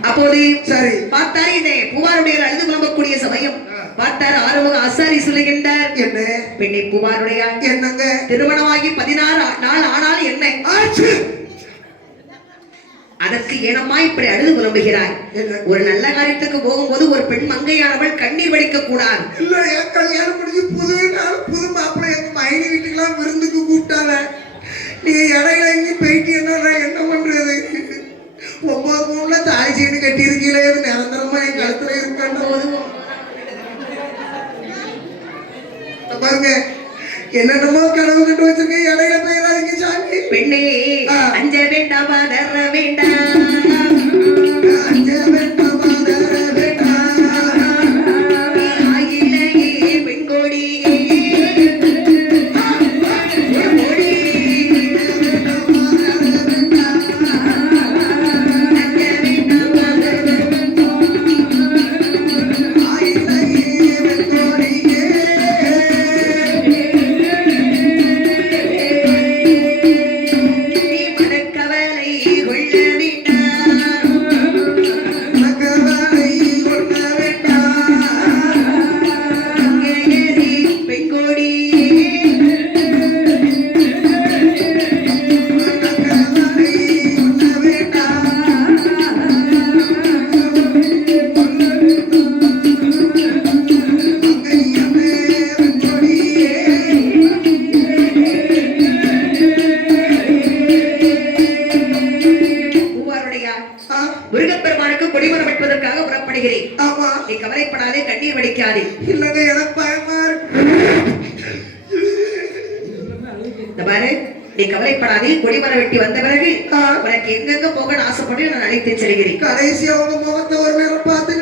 அப்போது சரி பார்த்தாரு, இதே புகாருடைய அழுது புலம்பக்கூடிய சமயம் பார்த்தாரு. ஆறுமுக ஆசாரி சொல்லுகின்றார், என்ன பெண்ணை புகாருடைய என்னங்க திருமணமாகி 16 நாள் ஆனால் என்ன ஆச்சு? அதற்கு ஏனம்மா இப்படி அழுது புலம்புகிறாய்? ஒரு நல்ல காரியத்துக்கு போகும்போது ஒரு பெண் மங்கையானவள் கண்ணீர் வடிக்க கூடாது. இல்ல, என் கல்யாணம் முடிஞ்சு புது மாப்பிள்ளை எங்க மைனி வீட்டுக்கெல்லாம் விருந்துக்கு கூப்பிட்டாங்க. நீங்க இடையில எங்கேயும் போயிட்டீங்கன்னா என்ன பண்றது? 9 பவுன்ல தாலி சீனு கட்டி இருக்கீங்களே, நிரந்தரமா என் கழுத்துல இருக்கான்னு பாருங்க. என்னென்னமோ கனவு கண்டு வச்சிருக்கேன், இடையில போயிடாதீங்க சாமி. பெண்ணே அஞ்ச வேண்டாம், பதற வேண்டாம், அஞ்ச வேண்டாம், பதற வேண்டாம். ஆயிலையே பெண்கோடி முருகப்பெருமானுக்கு கொடிமரம் வெட்டுவதற்காக புறப்படுகிறேன். ஆமா, நீ கவலைப்படாதே, கண்ணீர் வடிக்காதே. இல்லங்க, எனக்கு பயமா இருக்கு. இந்த பாரு, நீ கவலைப்படாதே, கொடிமரம் வெட்டி வந்த பிறகு உனக்கு எங்கெங்க போகணும்னு ஆசைப்பட்டு நான் அழைத்து செல்கிறேன். கடைசி அவங்க முகத்தை ஒரு நேரம் பார்த்து